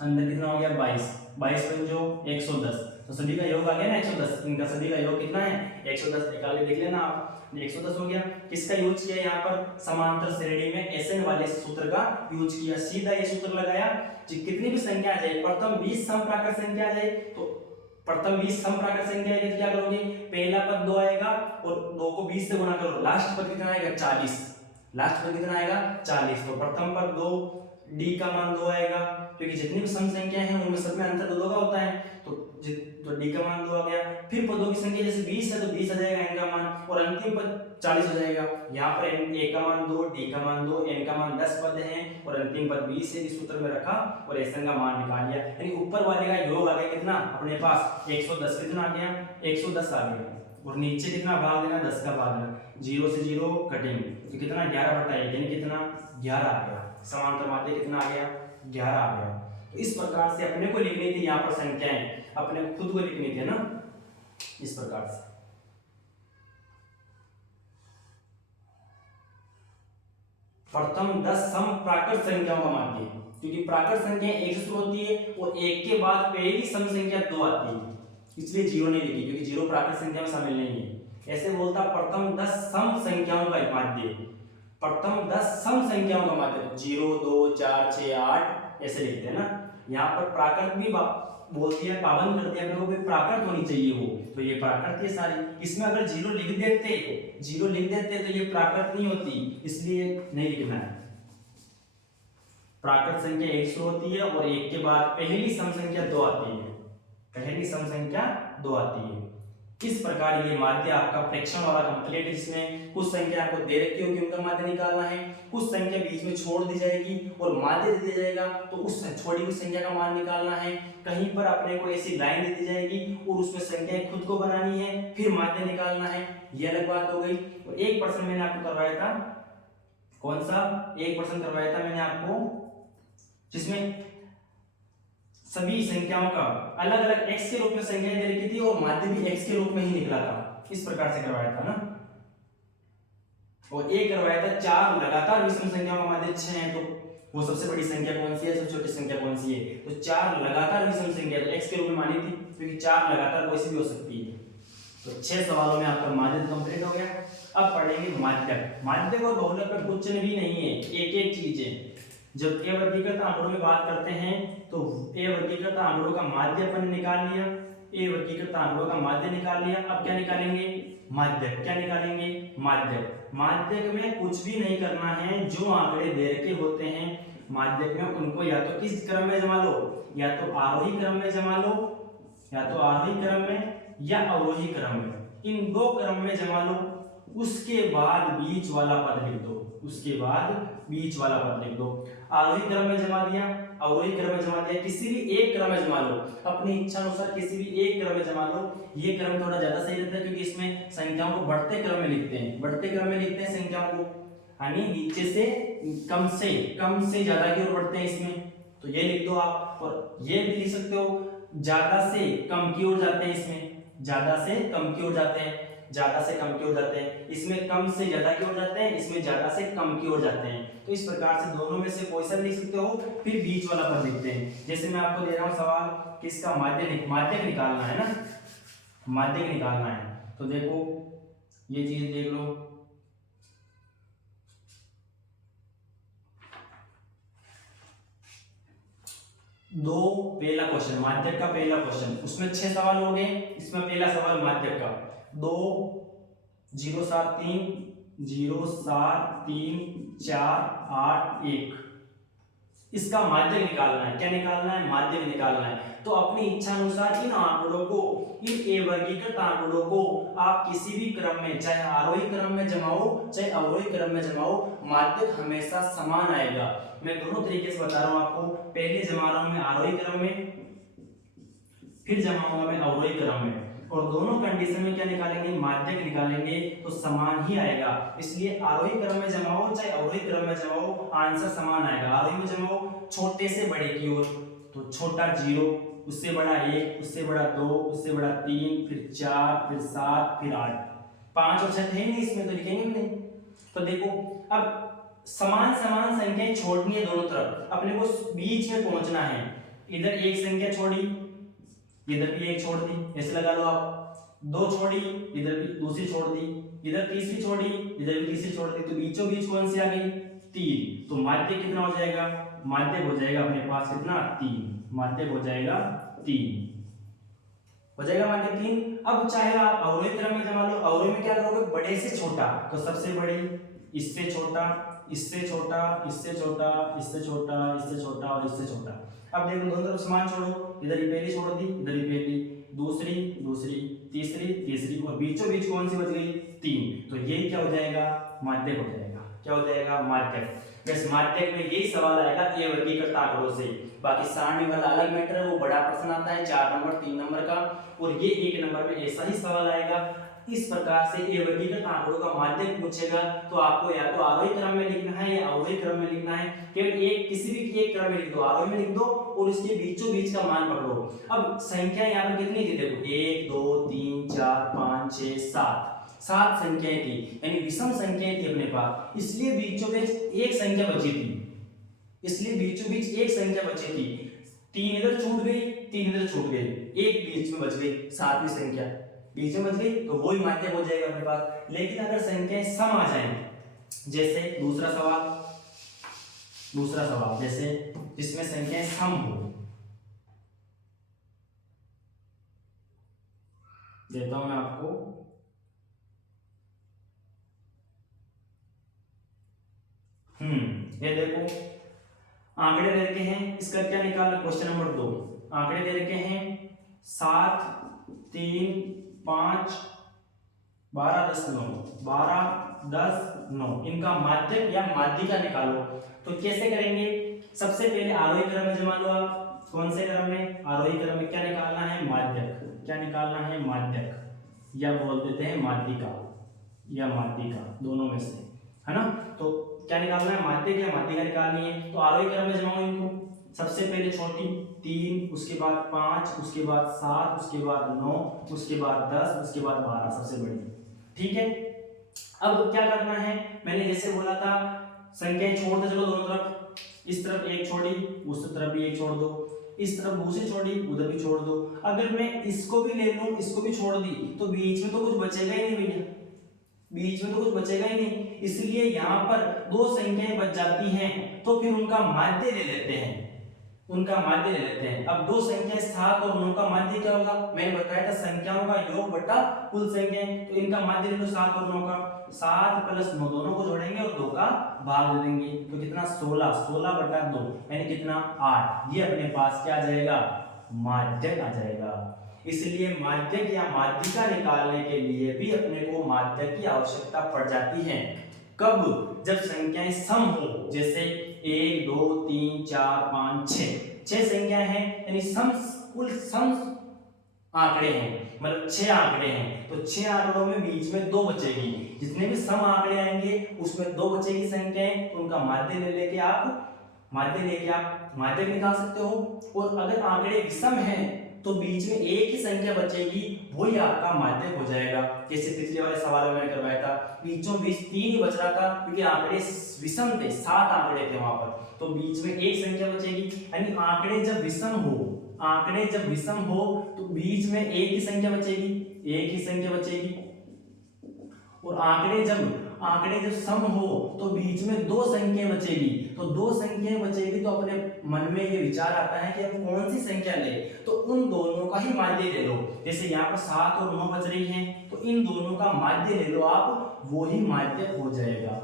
अंदर कितना हो गया 22, 22 पंजो 110, तो सभी का योग आ गया ना 110, इनका सभी का योग कितना है 110, निकाल के देख लेना आप, 110 हो गया। किसका यूज किया यहाँ पर, समांतर श्रेणी में एसएन वाले सूत्र का यूज किया, सीधा ये सूत्र लगाया, कितनी भी संख्या आ जाए, प्रथम 20 सम प्राकृत संख्या आ जाए, तो प्रथम 20 सम प्राकृत संख्या है, क्या करोगे, पहला पद 2 आएगा और 2 को 20 से गुणा करो, लास्ट पद कितना आएगा 40, लास्ट पद कितना आएगा 40, तो प्रथम पद 2, d का मान 2 आएगा, क्योंकि जितनी भी सम संख्या है उनमें सब में अंतर 2 का होता है, तो d का मान 2 आ गया, फिर पदों की संख्या जैसे 20 है तो 20 आ जाएगा n का मान, और अंतिम पद 40 हो जाएगा, यहाँ पर a का मान 2, d का मान 2, n का मान 10 पद है, और अंतिम पद 20 है, इस सूत्र में रखा और Sn का मान निकाल लिया, यानी ऊपर वाले का योग आ गया कितना अपने पास 110, कितना आ गया 110 आ गया, और नीचे कितना भाग देना 10 का भाग देना, 0 से 0 कटेंगे तो कितना 11/1, यानी कितना 11 आ गया, समांतर माध्य कितना आ गया 11 आ गया। तो इस प्रकार से अपने को लिखनी थी यहाँ पर संख्याएं, अपने खुद को लिखनी थी ना, इस प्रकार से। प्रथम 10 सम प्राकृत संख्याओं का माध्य, क्योंकि प्राकृत संख्या 1 से शुरू होती है और 1 के बाद पहली सम संख्या 2 आती है, इसलिए 0 नहीं लिखी, क्योंकि 0 प्राकृत संख्या में शामिल नहीं है। ऐसे बोलता प्रथम 10 सम संख्याओं का माध्य, प्रथम 10 सम संख्याओं का माध्य, 0 2 4 6 8 ऐसे लिखते हैं ना, यहाँ पर प्राकृत भी बोलती है, पाबंद करती है अपने को प्राकृत होनी चाहिए वो, तो ये प्राकृत है सारी, इसमें अगर 0 लिख देते तो ये प्राकृत नहीं होती, इसलिए नहीं लिखना है। प्राकृत संख्या 1 शुरू होती है और 1 के बाद पहली सम संख्या 2 आती है, पहली सम संख्या 2 आती है। इस प्रकार ये माध्य आपका फ्रैक्शन वाला कंप्लीट, इसमें कुछ संख्या आपको दे रखी होगी, उनका माध्य निकालना है, कुछ संख्या बीच में छोड़ दी जाएगी और माध्य दे दिया जाएगा, तो उस छोड़ी हुई संख्या का मान निकालना है। कहीं पर अपने को ऐसी लाइन दे दी जाएगी और उसमें संख्याएं खुद को बनानी है, फिर माध्य निकालना है, ये अलग बात हो गई। और 1% मैंने आपको करवाया था, कौन सा 1% करवाया था मैंने आपको, जिसमें सभी संख्याओं का अलग अलग x के रूप में संख्याएं दे रखी थी और माध्य भी x के रूप में ही निकला था, इस प्रकार से करवाया था ना। और एक करवाया था 4 लगातार विषम संख्याओं का माध्य 6 है, तो वो सबसे बड़ी संख्या कौन सी है, सबसे छोटी संख्या कौन सी है, तो 4 लगातार विषम संख्या तो x के रूप में मानी थी, क्योंकि 4 लगातार कोई सी भी हो सकती है। तो 6 सवालों में आपका माध्य कंप्लीट हो गया। अब पढ़ेंगे माध्यक। माध्यक और बहुलक में कुछ भी नहीं है, एक एक चीज है। जब ए वर्गीकृत आंकड़ों में बात करते हैं तो ए वर्गीकृत आंकड़ों का माध्य अपन ने निकाल लिया, ए वर्गीकृत आंकड़ों का माध्य निकाल लिया। अब क्या निकालेंगे, माध्यक। क्या निकालेंगे, माध्यक। माध्यक में कुछ भी नहीं करना है, जो आंकड़े दे रखे होते हैं माध्यक में उनको या तो किस क्रम में जमा लो, या तो आरोही क्रम में जमा लो, या तो आरोही क्रम में या अवरोही क्रम में, इन 2 क्रम में जमा लो। उसके बाद बीच वाला पद लिख दो, उसके बाद बीच वाला पद लिख दो। आरोही क्रम में जमा दिया, अवरोही क्रम में जमा दिया, किसी भी एक क्रम में जमा लो, अपनी इच्छा अनुसार किसी भी एक क्रम में जमा लो। ये क्रम थोड़ा ज्यादा सही रहता है, क्योंकि इसमें संख्याओं को बढ़ते क्रम में लिखते हैं, बढ़ते क्रम में लिखते हैं संख्याओं को, यानी नीचे से कम से ज्यादा की ओर बढ़ते हैं इसमें, तो ये लिख दो आप। और ये भी लिख सकते हो, ज्यादा से कम की ओर जाते हैं, इसमें ज्यादा से कम की ओर जाते हैं, ज्यादा से कम की ओर जाते हैं, इसमें कम से ज्यादा की ओर जाते हैं, इसमें ज्यादा से कम की ओर जाते हैं। तो इस प्रकार से दोनों में से कोई सा लिख सकते हो, फिर बीच वाला पद लिखते हैं। जैसे मैं आपको दे रहा हूं सवाल, किसका माध्यक निकालना है ना, माध्यक निकालना है, तो देखो ये चीज देख लो, दो पहला क्वेश्चन माध्यक का, पहला क्वेश्चन, उसमें 6 सवाल हो गए, इसमें पहला सवाल माध्यक का 2 0 7 3 0 7 3 4 8 1, इसका माध्यक निकालना है। क्या निकालना है, माध्यक निकालना है। तो अपनी इच्छा अनुसार इन आंकड़ों को, इन ए वर्गीकृत आंकड़ों को आप किसी भी क्रम में, चाहे आरोही क्रम में जमाओ चाहे अवरोही क्रम में जमाओ, माध्यक हमेशा समान आएगा। मैं दोनों तरीके से बता रहा हूं आपको, पहले जमा रहा हूं मैं आरोही क्रम में, फिर जमाऊंगा मैं अवरोही क्रम में, और दोनों कंडीशन में क्या निकालेंगे, माध्यक निकालेंगे, तो समान ही आएगा। इसलिए आरोही क्रम में जमाओ चाहे अवरोही क्रम में जमाओ, आंसर समान आएगा। आरोही में जमाओ छोटे से बड़े की ओर, तो छोटा 0, उससे बड़ा 1, उससे बड़ा 2, उससे बड़ा 3, फिर 4, फिर 7, फिर 8, 5 और 6 है नहीं इसमें, तो लिखेंगे भी नहीं। तो देखो अब समान समान संख्याएं छोड़नी है दोनों तरफ, अपने को बीच में पहुंचना है। इधर एक संख्या छोड़ी, इधर भी एक छोड़ दी, ऐसे लगा लो आप, 2 छोड़ी, इधर भी दूसरी छोड़ दी, इधर तीसरी छोड़ी, इधर भी तीसरी छोड़ दी, तो बीचों बीच कौन सी आ गई, 3। तो माध्य कितना हो जाएगा, माध्य हो जाएगा अपने पास कितना, 3, माध्य हो जाएगा 3, हो जाएगा माध्य 3। अब चाहे आप अवरोही क्रम में जमा लो, अवरोही में क्या करोगे, बड़े से छोटा, तो सबसे बड़ी, इससे छोटा, इससे छोटा, इससे छोटा, इससे छोटा, इससे छोटा और इससे छोटा। अब देखो दोनों तरफ समान छोड़ो, इधर ही पहली छोड़ दी, इधर ही पहली, दूसरी दूसरी, तीसरी तीसरी, और बीचों बीच कौन सी बच गई, 3। तो ये क्या हो जाएगा, माध्यक हो जाएगा। क्या हो जाएगा, माध्यक। बस माध्यक में यही सवाल आएगा ए वर्गीकृत आंकड़ों से। बाकी सारणी वाला अलग मैटर है, वो बड़ा प्रश्न आता है 4 नंबर 3 नंबर का, और ये 1 नंबर में ऐसा ही सवाल आएगा। इस प्रकार से ए वर्गीकृत आंकड़ों का माध्यक पूछेगा तो आपको या तो आरोही क्रम में लिखना है या अवरोही क्रम में लिखना है। केवल एक, किसी भी एक क्रम में लिख दो, आरोही में लिख दो और उसके बीचों बीच का मान पकड़ो। अब संख्या यहाँ पर कितनी थी, देखो 1 2 3 4 5 6 7 संख्याएं थी, यानी विषम संख्याएं थी अपने पास, इसलिए बीचों बीच एक संख्या बची थी, इसलिए बीचों बीच एक संख्या बची थी। 3 इधर छूट गई, 3 इधर छूट गई, एक बीच में बच गई, 7वीं संख्या बीच में बच गई, तो वही माध्यक हो जाएगा अपने पास। लेकिन अगर संख्याएं सम आ जाएं, जैसे दूसरा सवाल जैसे जिसमें संख्याएं सम हो, देता हूं मैं आपको, ये देखो आंकड़े दे रखे हैं, इसका क्या निकालना, क्वेश्चन नंबर 2, आंकड़े दे रखे हैं 7 3 5 12 10 9, 12 10 9 इनका माध्यक या माध्यिका निकालो। तो कैसे करेंगे? सबसे पहले आरोही क्रम में जमा लो आप। कौन से क्रम में? आरोही क्रम में। क्या निकालना है? माध्यक। क्या निकालना है? माध्यक, या बोल देते हैं माध्यिका या माध्यिका, दोनों में से, है ना। तो क्या निकालना है? माध्यक या माध्यिका निकालनी है। तो आरोही क्रम में जमाओ इनको। सबसे पहले छोटी 3, उसके बाद 5, उसके बाद 7, उसके बाद 9, उसके बाद 10, उसके बाद 12 सबसे बड़ी। ठीक है। अब क्या करना है? मैंने जैसे बोला था संख्याएं छोड़ते चलो दोनों तरफ। इस तरफ एक छोड़ी, उस तरफ भी एक छोड़ दो, इस तरफ दूसरी छोड़ी, उधर भी छोड़ दो। अगर मैं इसको भी ले लूं, इसको भी छोड़ दी, तो बीच में तो कुछ बचेगा ही नहीं भैया, बीच में तो कुछ बचेगा ही नहीं। इसलिए यहाँ पर दो संख्याएं बच जाती हैं, तो फिर उनका माध्य ले लेते हैं, उनका माध्य ले लेते हैं। अब दो संख्याएं 7 और 9 का माध्य क्या होगा? मैंने बताया था संख्याओं का योग बटा कुल संख्याएं। तो इनका माध्य ले लो 7 और 9 का। 7 + 9 दोनों को जोड़ेंगे और 2 का भाग दे देंगे। तो कितना? 16, 16 बटा 2 यानी कितना? 8। ये अपने पास क्या आ जाएगा? माध्यक आ जाएगा। इसलिए माध्यक या माध्यिका निकालने के लिए भी अपने को माध्यक की आवश्यकता पड़ जाती है। कब? जब संख्याएं सम हो, जैसे 1 2 3 4 5 6 संख्याएं हैं, यानी सम, कुल सम आंकड़े हैं, मतलब 6 आंकड़े हैं। तो 6 आंकड़ों में बीच में 2 बचेगी। जितने भी सम आंकड़े आएंगे उसमें 2 बचेगी संख्याएं, तो उनका माध्य लेके आप माध्य निकाल सकते हो। और अगर आंकड़े विषम हैं तो बीच में एक ही संख्या बचेगी, वही आपका माध्यक हो जाएगा। जैसे पिछले वाले सवाल में मैंने करवाया था, बीचों बीच 3 ही बच रहा था क्योंकि आंकड़े विषम थे, 7 आंकड़े थे वहां पर, तो बीच में एक संख्या बचेगी। यानी आंकड़े जब विषम हो तो बीच में एक ही संख्या बचेगी। और आंकड़े जब सम हो तो बीच में 2 संख्याएं बचेगी। तो 2 संख्याएं बचेगी तो अपने मन में ये विचार आता है कि हम कौन सी संख्या ले, तो उन दोनों का ही माध्य ले लो। जैसे यहाँ पर 7 और 9 बच रही हैं, तो इन दोनों का माध्य ले लो आप, वो ही माध्यक हो जाएगा।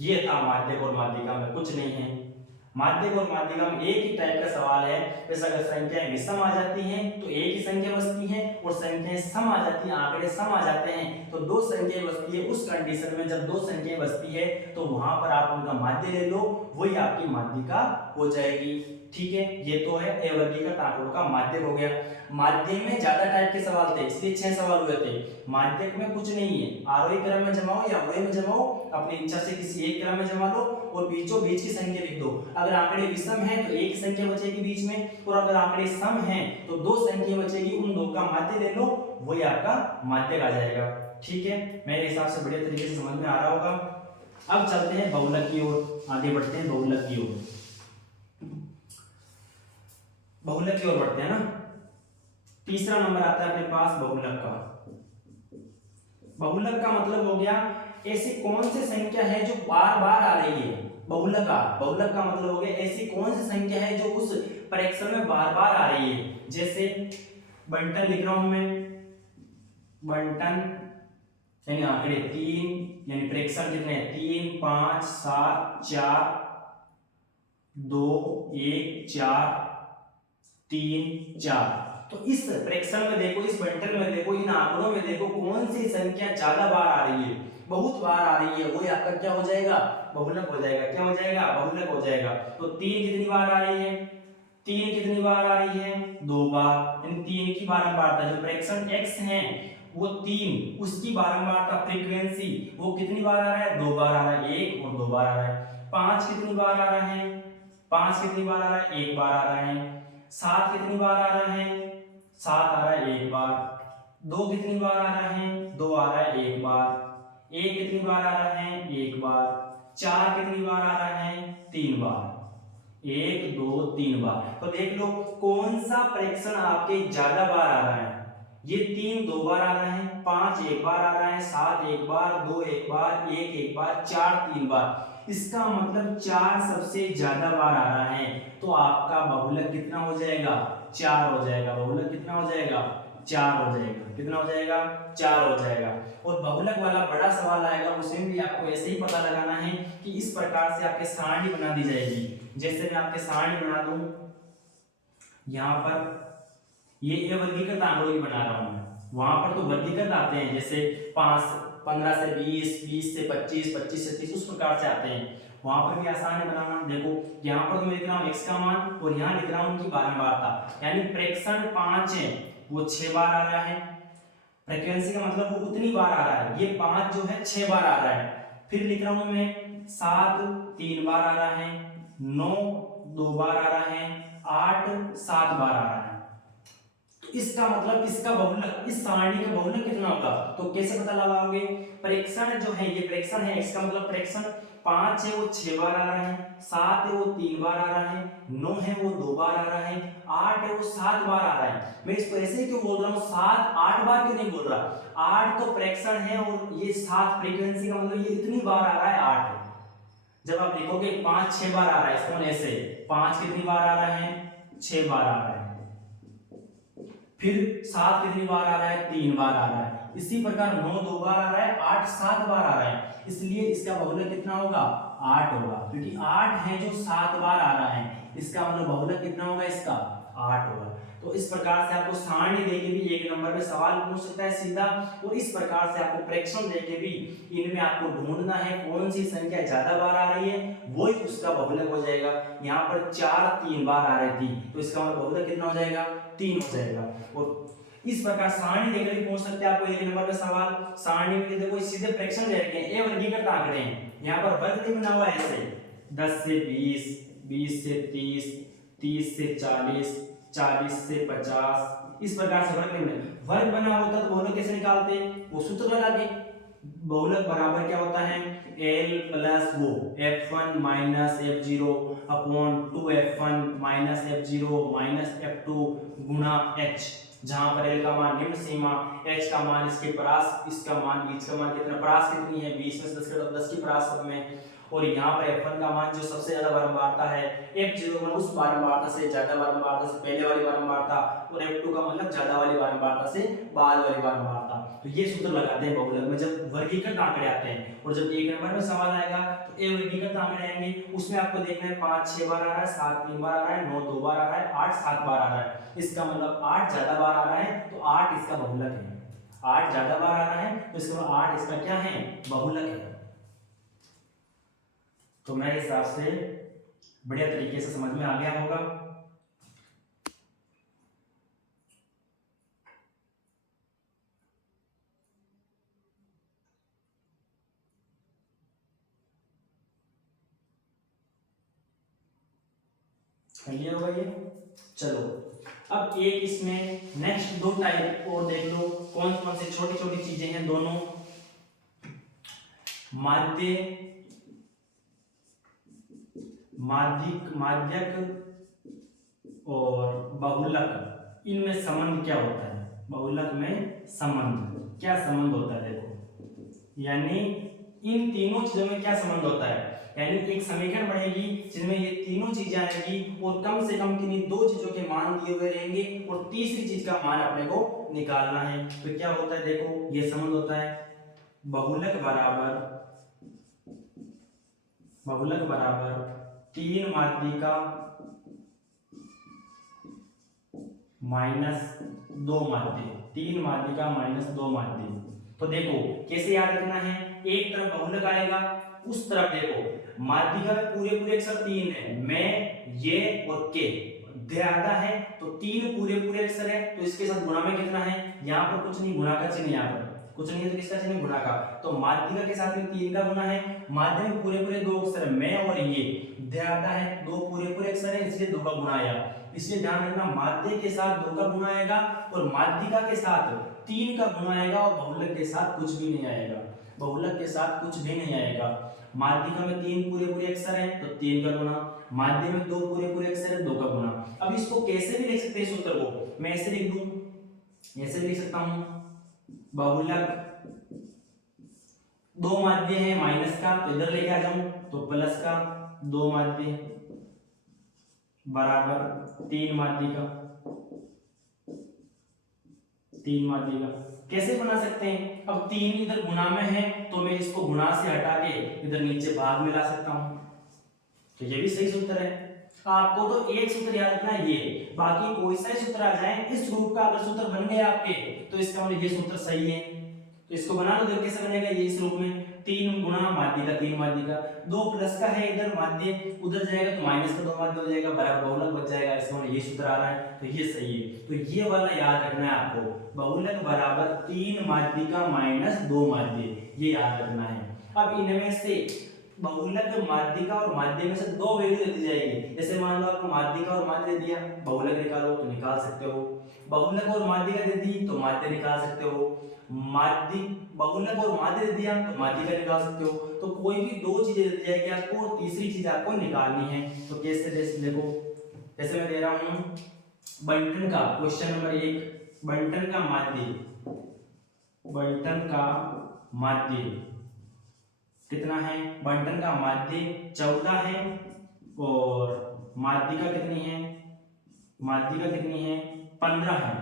ये था माध्यक और माध्यिका में, कुछ नहीं है। माध्यक और माध्यिका में एक ही टाइप का सवाल है। जैसे अगर संख्याएं विषम आ जाती हैं तो एक ही संख्या बचती है, और संख्याएं सम आ जाती हैं, आंकड़े सम आ जाते हैं तो 2 संख्याएं बचती है। उस कंडीशन में जब 2 संख्याएं बचती है तो वहां पर आप उनका माध्य ले लो, वही आपकी माध्यिका हो जाएगी। ठीक है, ये तो है अवर्गीकृत आंकड़ों का माध्यक हो गया। माध्यक में ज्यादा टाइप के सवाल थे, इसलिए 6 सवाल हुए थे। माध्यक में कुछ नहीं है, आरोही क्रम में जमाओ या अवयवी में जमाओ, अपनी इच्छा से किसी एक क्रम में जमा लो और बीचों बीच की संख्या लिख दो। अगर आंकड़े विषम है तो एक संख्या बचेगी बीच में, और अगर आंकड़े सम है तो 2 संख्या बचेगी, उन 2 का माध्य ले लो, वही आपका माध्यक आ जाएगा। ठीक है, मेरे हिसाब से बढ़िया तरीके से समझ में आ रहा होगा। अब चलते हैं बहुलक की ओर, आगे बढ़ते हैं बहुलक की ओर। बहुलक की ओर बढ़ते हैं ना। तीसरा नंबर आता है अपने पास बहुलक का। बहुलक का मतलब हो गया ऐसी कौन सी संख्या है जो बार बार आ रही है। बहुलक का मतलब हो गया ऐसी कौन सी संख्या है जो उस प्रेक्षण में बार बार आ रही है। जैसे बंटन लिख रहा हूं मैं, बंटन यानी आंकड़े 3, यानी प्रेक्षण कितने हैं? 3 5 7 4 2 1 4 3 4। तो इस प्रेक्षण में देखो, इस बंटन में देखो, इन आंकड़ों में देखो कौन सी संख्या ज्यादा बार आ रही है, बहुत बार आ रही है, वो आपका क्या हो जाएगा? बहुलक हो जाएगा। क्या हो जाएगा? बहुलक हो जाएगा। तो 3 कितनी बार आ रही है? 3 कितनी बार आ रही है? 2 बार। इन 3 की बारंबारता, जो प्रेक्षण x है वो 3, उसकी बारंबारता फ्रीक्वेंसी वो कितनी बार आ रहा है? 2 बार आ रहा है, 1 और 2 बार आ रहा है। 5 कितनी बार आ रहा है? 5 कितनी बार आ रहा है? 1 बार आ रहा है। 7 कितनी बार आ रहा है? 7 आ रहा है 1 बार। 2 कितनी बार आ रहा है? 2 आ रहा है 1 बार। 1 कितनी बार आ रहा है? 1 बार। 4 कितनी बार आ रहा है? 3 बार। 1 2 3 बार। तो देख लो कौन सा प्रेक्षण आपके ज्यादा बार आ रहा है। ये 3 2 बार आ रहा है, 5 1 बार आ रहा है, 7 1 बार, 2 1 बार, 1 1 बार, 4 3 बार। इसका मतलब 4 सबसे ज्यादा बार आ रहा है। तो आपका बहुलक कितना हो जाएगा? 4 हो जाएगा। बहुलक कितना हो जाएगा? 4 हो जाएगा। कितना हो जाएगा? 4 हो जाएगा। और बहुलक वाला बड़ा सवाल आएगा, उसमें भी आपको ऐसे ही पता लगाना है कि इस प्रकार से आपके सारणी बना दी जाएगी। जैसे मैं आपके सारणी बना दूं, यहाँ पर ये वर्गीकृत आंकड़ों की बना रहा हूं मैं, वहां पर तो वर्गीकृत आते हैं, जैसे 5 15 से 20, 20 से 25, 25 से 30, उस प्रकार से आते हैं। वहां पर भी आसान है बनाना। देखो यहाँ पर तो मैं लिख रहा हूँ x का मान और यहाँ लिख रहा हूँ उनकी बारंबारता, यानी प्रेक्षण 5 है वो 6 बार आ रहा है, फ्रीक्वेंसी का मतलब वो उतनी बार आ रहा है, ये 5 जो है 6 बार आ रहा है। फिर लिख रहा हूं मैं 7 3 बार आ रहा है, 9 2 बार आ रहा है, 8 7 बार आ रहा है। तो इसका मतलब इसका बहुलक, इस सारणी का बहुलक कितना होगा, तो कैसे पता लगाओगे, प्रेक्षण जो है ये प्रेक्षण है, इसका मतलब प्रेक्षण 5 है वो 6 बार आ रहा है, 7 है वो 3 बार आ रहा है, 9 है वो 2 बार आ रहा है, 8 है वो 7 बार आ रहा है। मैं इसको ऐसे ही क्यों बोल रहा हूँ, 7 8 बार क्यों नहीं बोल रहा, 8 तो प्रेक्षण है और ये 7 फ्रीक्वेंसी का मतलब ये इतनी बार आ रहा है 8। जब आप लिखोगे 5 6 बार आ रहा है, इसको ऐसे 5 कितनी बार आ रहा है, 6 बार आ रहा है, फिर 7 कितनी बार आ रहा है, 3 बार आ रहा है, इसी प्रकार 9 2 बार आ रहा है, 8 7 बार आ रहा है, इसलिए इसका बहुलक कितना होगा, 8 होगा, क्योंकि 8 है जो 7 बार आ रहा है, इसका मतलब बहुलक कितना होगा, इसका 8 होगा। तो इस प्रकार से आपको सारणी देके भी एक नंबर में सवाल पूछ सकता है सीधा, और इस प्रकार से आपको प्रेक्षण देके भी इनमें आपको ढूंढना है कौन सी संख्या ज्यादा बार आ रही है, वही उसका बहुलक हो जाएगा। यहाँ पर 4 3 बार आ रही थी, तो इसका मतलब बहुलक कितना हो जाएगा, 3 हो जाएगा। और इस प्रकार सारणी देकर भी पूछ सकते हैं आपको एक नंबर में सवाल। सारणी में देखो सीधे फ्रैक्शन दे रखे हैं, ए वर्गीकृत आंकड़े हैं, यहाँ पर वर्ग नहीं बना हुआ है, ऐसे 10 से 20, 20 से 30, 30 से 40, 40 से 50, इस प्रकार से वर्ग नहीं बने। वर्ग बना होता तो बहुलक कैसे निकालते, वो सूत्र लगा के, बहुलक बराबर क्या होता है, L प्लस वो f1 minus f0 upon 2f1 minus f0 minus f2 गुणा h, जहां पर L का मान निम्न सीमा, h का मान इसके परास, इसका मान बीच का मान कितना, परास कितनी है 20 में से 10 का 10 की परास में, और यहाँ पर f1 का मान जो सबसे ज्यादा बारंबारता है, f0 मतलब उस बारंबारता से ज्यादा बारंबारता से पहले वाली बारंबारता, और f2 का मतलब ज्यादा वाली बारंबारता से बाद वाली बारंबारता। तो ये सूत्र लगाते हैं बहुलक में जब वर्गीकृत आंकड़े आते हैं। और जब एक नंबर में सवाल आएगा तो ए वर्गीकृत आंकड़े आएंगे, उसमें आपको देखना है 5 6 बार आ रहा है, 7 3 बार आ रहा है, 9 2 बार आ रहा है, 8 7 बार आ रहा है, इसका मतलब 8 ज्यादा बार आ रहा है, तो 8 इसका बहुलक है। 8 ज्यादा बार आ रहा है तो इसका मतलब 8 इसका क्या है, बहुलक है। तो मेरे हिसाब से बढ़िया तरीके से समझ में आ गया होगा। क्लियर होगा ये। चलो अब एक इसमें नेक्स्ट दो टाइप और देख लो, कौन कौन से छोटी छोटी चीजें हैं दोनों, माध्य माध्यिक माध्यक और बहुलक, इनमें संबंध क्या होता है, बहुलक में संबंध क्या संबंध होता है, देखो यानी इन तीनों चीजों में क्या संबंध होता है, यानी एक समीकरण बनेगी जिसमें ये तीनों चीजें आएंगी और कम से कम किन्हीं दो चीजों के मान दिए हुए रहेंगे और तीसरी चीज का मान अपने को निकालना है। तो क्या होता है, देखो ये संबंध होता है बहुलक बराबर 3 माध्यिका माइनस 2 माध्यिक, 3 माध्यिका माइनस 2 माध्यिक। तो देखो कैसे याद रखना है, एक तरफ बहुलक आएगा, उस तरफ देखो माध्यिका में पूरे पूरे अक्षर 3 है, मैं ये और के, ज्यादा है तो 3 पूरे पूरे अक्षर है, तो इसके साथ गुणा में कितना है, यहाँ पर कुछ नहीं, गुणा का चिन्ह, यहाँ पर कुछ नहीं है तो किसका चिन्ह, गुणा का, तो माध्यिका के साथ में 3 का गुणा है, माध्य में पूरे पूरे 2 अक्षर है, मैं और ये, ज्यादा है 2 पूरे पूरे अक्षर है, इसलिए 2 का गुणा आया, इसलिए ध्यान रखना माध्य के साथ 2 का गुणा आएगा और माध्यिका के साथ 3 का गुणा आएगा और बहुलक के साथ कुछ भी नहीं आएगा, बहुलक के साथ कुछ भी नहीं आएगा। माध्यिका में 3 पूरे पूरे अक्षर है तो 3 का गुणा, माध्य में 2 पूरे पूरे अक्षर है 2 का गुणा। अब इसको कैसे भी लिख सकते हैं सूत्र को, मैं ऐसे लिख दूं, ऐसे लिख सकता हूं, बहुलक 2 माध्य है माइनस का, तो इधर लेके आ जाऊं तो प्लस का 2 माध्य बराबर 3 माध्यिका, 3 माध्यिका कैसे बना सकते हैं, अब 3 इधर गुणा में है तो मैं इसको गुणा से हटा के इधर नीचे भाग में ला सकता हूं, तो ये भी सही सूत्र है। आपको तो एक सूत्र याद रखना है, ये बाकी कोई सा सूत्र आ जाए, इस रूप का अगर सूत्र बन गया आपके तो इसका मतलब ये सूत्र सही है। तो इसको बना लो, देखो कैसे बनेगा ये इस रूप में, 3 गुणा माध्य का 3 माध्य का 2 प्लस का है इधर माध्य, उधर जाएगा तो माइनस का 2 माध्य हो जाएगा, बराबर बहुलक बच जाएगा, इसका मतलब ये सूत्र आ रहा है, तो ये सही है। तो ये वाला याद रखना है आपको, बहुलक बराबर 3 माध्य का माइनस 2 माध्य, ये याद रखना है। अब इनमें से बहुलक माध्यिका और माध्य में से 2 वैल्यू दे दी जाएगी। जैसे मान लो आपको माध्यिका और माध्य दे दिया, बहुलक निकालो तो निकाल सकते हो, बहुलक और माध्यिका दे दी तो माध्य निकाल सकते हो, माध्य बहुलक और माध्य दे दिया तो माध्यिका निकाल सकते हो। तो कोई भी 2 चीजें दे दी जाएगी आपको, तीसरी चीज आपको निकालनी है। तो कैसे, जैसे देखो, जैसे मैं दे रहा हूं बंटन का क्वेश्चन नंबर 1, बंटन का माध्य, बंटन का माध्य कितना है, बंटन का माध्य 14 है और माध्यिका कितनी है, माध्यिका कितनी है 15 है।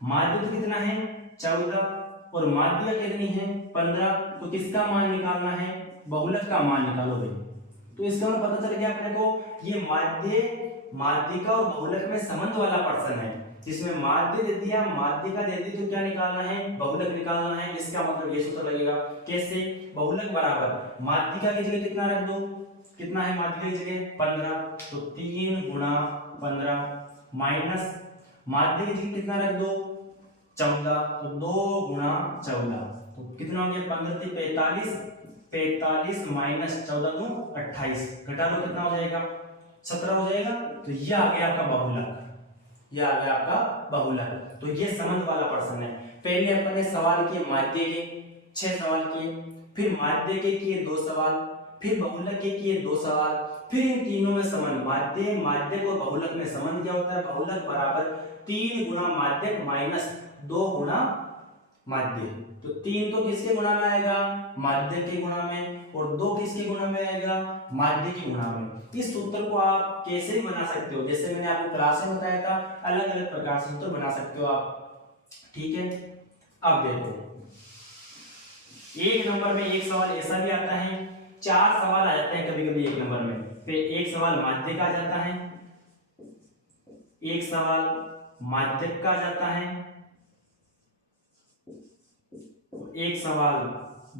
माध्य तो कितना है 14 और माध्यिका कितनी है 15, तो किसका मान निकालना है, बहुलक का मान निकालो भाई। तो इसका मतलब पता चल गया अपने को, ये माध्य माध्यिका और बहुलक में संबंध वाला पर्सन है, जिसमें माध्य दे दिया माध्यिका दे दी तो क्या निकालना है, बहुलक निकालना है। इसका मतलब ये सूत्र लगेगा, कैसे, बहुलक बराबर माध्यिका की जगह कितना रख दो, कितना है माध्यिका की जगह 15, तो 3 गुणा 15 माइनस माध्य की जगह कितना रख दो 14, तो 2 गुणा 14, तो कितना हो गया 15 से 45, 45 माइनस 14 को 28, घटा लो कितना हो जाएगा 17 हो जाएगा। तो ये आ गया आपका बहुलक, ये आ गया आपका बहुलक। तो ये संबंध वाला पर्सन है। पहले अपन ने सवाल किए माध्य के 6 सवाल किए, फिर माध्य के किए 2 सवाल, फिर बहुलक के किए 2 सवाल, फिर इन तीनों में संबंध माध्य माध्यक और बहुलक में संबंध क्या होता है, बहुलक बराबर 3 गुना माध्यक माइनस 2 गुना माध्य। तो 3 तो किसके गुणा में आएगा, माध्य के गुणा में, और 2 किसके गुणा में आएगा, माध्य के गुणा में। इस सूत्र को आप कैसे भी बना सकते हो, जैसे मैंने आपको क्लास में बताया था, अलग अलग प्रकार से सूत्र बना सकते हो आप, ठीक है। अब देखो 1 नंबर में एक सवाल ऐसा भी आता है, 4 सवाल आ जाते हैं कभी कभी 1 नंबर में, फिर एक सवाल माध्यक आ जाता है, एक सवाल माध्यक का जाता है, एक सवाल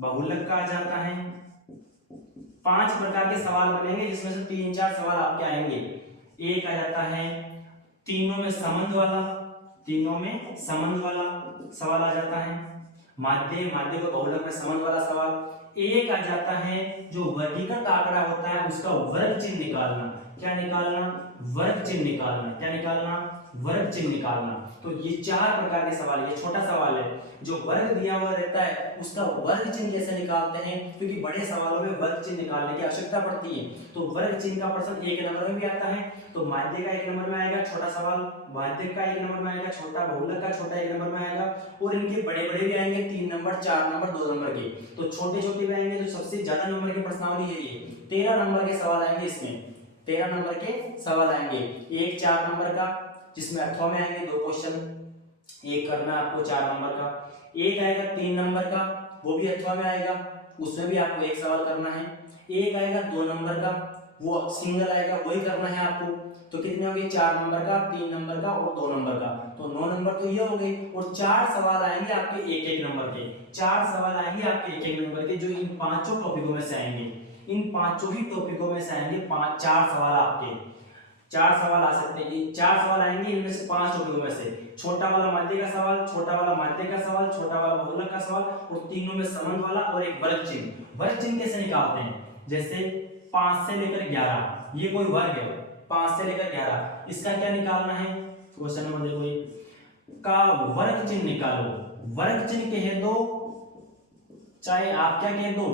बहुलक का आ जाता है। 5 प्रकार के सवाल बनेंगे, जिसमें से 3-4 सवाल आपके आएंगे। एक आ जाता है तीनों में संबंध वाला, तीनों में संबंध वाला सवाल आ जाता है, माध्य माध्य को बहुलक में संबंध वाला सवाल। एक आ जाता है जो वर्गीकृत आंकड़ा होता है उसका वर्ग चिन्ह निकालना, क्या निकालना, वर्ग चिन्ह निकालना, क्या निकालना, वर्ग चिन्ह निकालना। तो ये 4 प्रकार के सवाल, ये छोटा सवाल है, जो वर्ग दिया हुआ रहता है उसका वर्ग चिन्ह कैसे निकालते हैं, क्योंकि बड़े सवालों में वर्ग चिन्ह निकालने की आवश्यकता पड़ती है। तो वर्ग चिन्ह का प्रश्न 1 नंबर में भी आता है, तो माध्य का 1 नंबर में आएगा छोटा सवाल, माध्य का 1 नंबर में आएगा छोटा, बहुलक का छोटा 1 नंबर में आएगा, और इनके बड़े बड़े भी आएंगे 3 नंबर, 4 नंबर, 2 नंबर के। तो छोटे छोटे भी आएंगे, जो सबसे ज्यादा नंबर की प्रश्नावली है ये 13 नंबर के सवाल आएंगे, इसमें 13 नंबर के सवाल आएंगे। एक 4 नंबर का, जिसमें अथवा में आएंगे 2 क्वेश्चन, एक करना है आपको 4 नंबर का। एक आएगा 3 नंबर का, वो भी अथवा में आएगा, उसमें भी आपको एक सवाल करना है। एक आएगा 2 नंबर का, वो सिंगल आएगा, वही करना है आपको। तो कितने हो गए, 4 नंबर का, 3 नंबर का और 2 नंबर का, तो 9 नंबर तो ये हो गए। और 4 सवाल आएंगे आपके 1-1 नंबर के, 4 सवाल आएंगे आपके 1-1 नंबर के, जो इन 5 टॉपिकों में से आएंगे, इन 5 ही टॉपिकों में से आएंगे 4 सवाल आपके, 4 सवाल आ सकते हैं। 4 सवाल आएंगे, इनमें से 5 टॉपिकों में से छोटा वाला माध्य का सवाल, छोटा वाला माध्य का सवाल, छोटा वाला बहुलक का सवाल, और तीनों में संबंध वाला, और एक वर्ग चिन्ह। वर्ग चिन्ह कैसे निकालते हैं, जैसे 5 से लेकर 11, ये कोई वर्ग है, 5 से लेकर 11, इसका क्या निकालना है, क्वेश्चन नंबर देखो का वर्ग चिन्ह निकालो। वर्ग चिन्ह कह दो, चाहे आप क्या कह दो,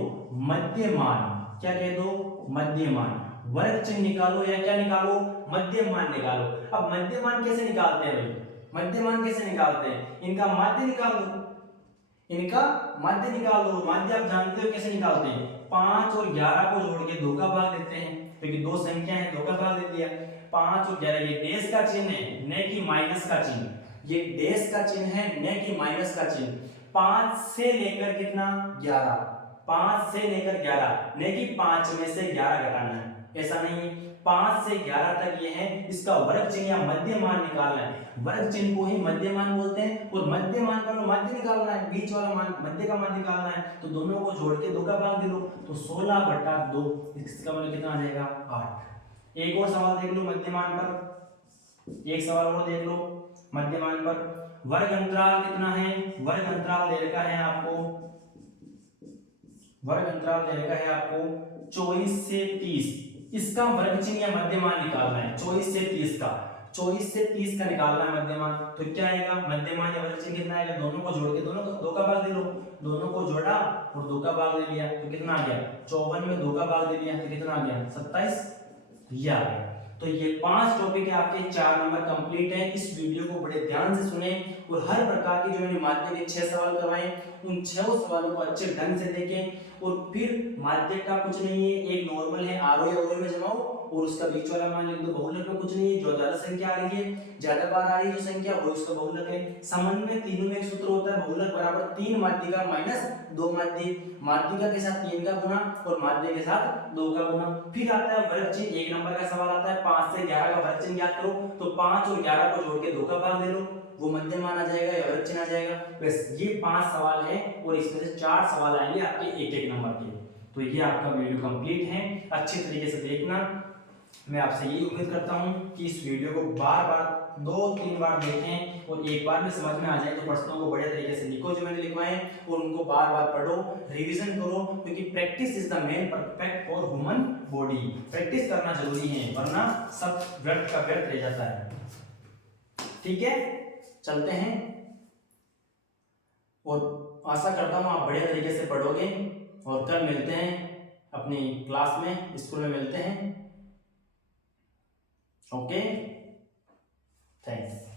मध्यमान, क्या कह दो, मध्यमान। वर्ग चिन्ह निकालो या क्या निकालो, मध्यमान निकालो। अब मध्यमान कैसे निकालते हैं भाई, मध्यमान कैसे निकालते हैं, इनका माध्य निकाल दो, इनका माध्य निकाल दो। माध्य आप जानते हो कैसे निकालते हैं, 5 और 11 को जोड़ के 2 का भाग देते हैं, क्योंकि 2 संख्या है, 2 का भाग दे दिया। 5 और 11, ये डेश का चिन्ह है, न कि माइनस का चिन्ह, ये डेश का चिन्ह है, न कि माइनस का चिन्ह। 5 से लेकर कितना 11, 5 से लेकर 11, नहीं कि 5 में से 11 घटाना है, ऐसा नहीं है। 5 से 11 तक ये है, इसका वर्ग चिन्ह या मध्यमान निकालना है। वर्ग चिन्ह को ही मध्यमान बोलते हैं, और मध्यमान का मध्य निकालना है, बीच वाला मान मध्य का मान निकालना है। तो दोनों को जोड़ के 2 का भाग दे दो, तो 16/2, इसका मतलब कितना आ जाएगा 8। एक और सवाल देख लो मध्यमान पर, एक सवाल और देख लो मध्यमान पर। वर्ग अंतराल कितना है, वर्ग अंतराल दे रखा है आपको, वर्ग अंतराल दे रखा है आपको 24 से 30, इसका वर्ग चिन्ह या मध्यमान निकालना है। 24 से 30 का, 24 से 30 का निकालना है मध्यमान। तो क्या आएगा मध्यमान या वर्ग चिन्ह कितना आएगा, दोनों को जोड़ के दोनों को 2 का भाग दे लो, दोनों को जोड़ा और 2 का भाग दे लिया, तो कितना आ गया 54 में 2 का भाग दे लिया, तो कितना आ गया 27, ये आ गया। तो ये 5 टॉपिक है आपके, 4 नंबर कंप्लीट है। इस वीडियो को बड़े ध्यान से सुने और हर प्रकार की जो मैंने माध्यक के 6 सवाल करवाए उन 6 सवालों को अच्छे ढंग से देखें। और फिर माध्यक का कुछ नहीं है, एक नॉर्मल है, आरो या ओरो में जमाओ और उसका बीच वाला मान लिख दो। बहुलक में कुछ नहीं है, जो ज्यादा संख्या आ रही है, ज्यादा बार आ रही है जो संख्या, वो उसका बहुलक है। समन्वय तीनों में एक सूत्र होता है, बहुलक बराबर 3 माध्यिका माइनस 2 माध्यिक, माध्यिका के साथ 3 का गुना और माध्यिक के साथ 2 का गुना। फिर आता है वर्ग चिन्ह, 1 नंबर का सवाल आता है 5 से 11 का वर्ग चिन्ह ज्ञात करो, तो 5 और 11 को जोड़ के 2 का भाग दे लो, वो मध्यमान आ जाएगा या वर्ग चिन्ह आ जाएगा। बस ये 5 सवाल है और इसमें से 4 सवाल आएंगे आपके 1-1 नंबर के। तो ये आपका वीडियो कंप्लीट है, अच्छे तरीके से देखना। मैं आपसे यही उम्मीद करता हूं कि इस वीडियो को बार-बार 2-3 बार देखें और एक बार में समझ में आ जाए तो प्रश्नों को बढ़िया तरीके से लिखो जो मैंने लिखवाए, और उनको बार-बार पढ़ो, रिवीजन करो, क्योंकि practice is the main perfect for human body. Practice करना जरूरी है, वरना सब व्यर्थ का व्यर्थ रह जाता है। ठीक है, चलते हैं और आशा करता हूँ आप बढ़िया तरीके से पढ़ोगे। और कल मिलते हैं अपनी क्लास में, स्कूल में मिलते हैं। Okay, thanks.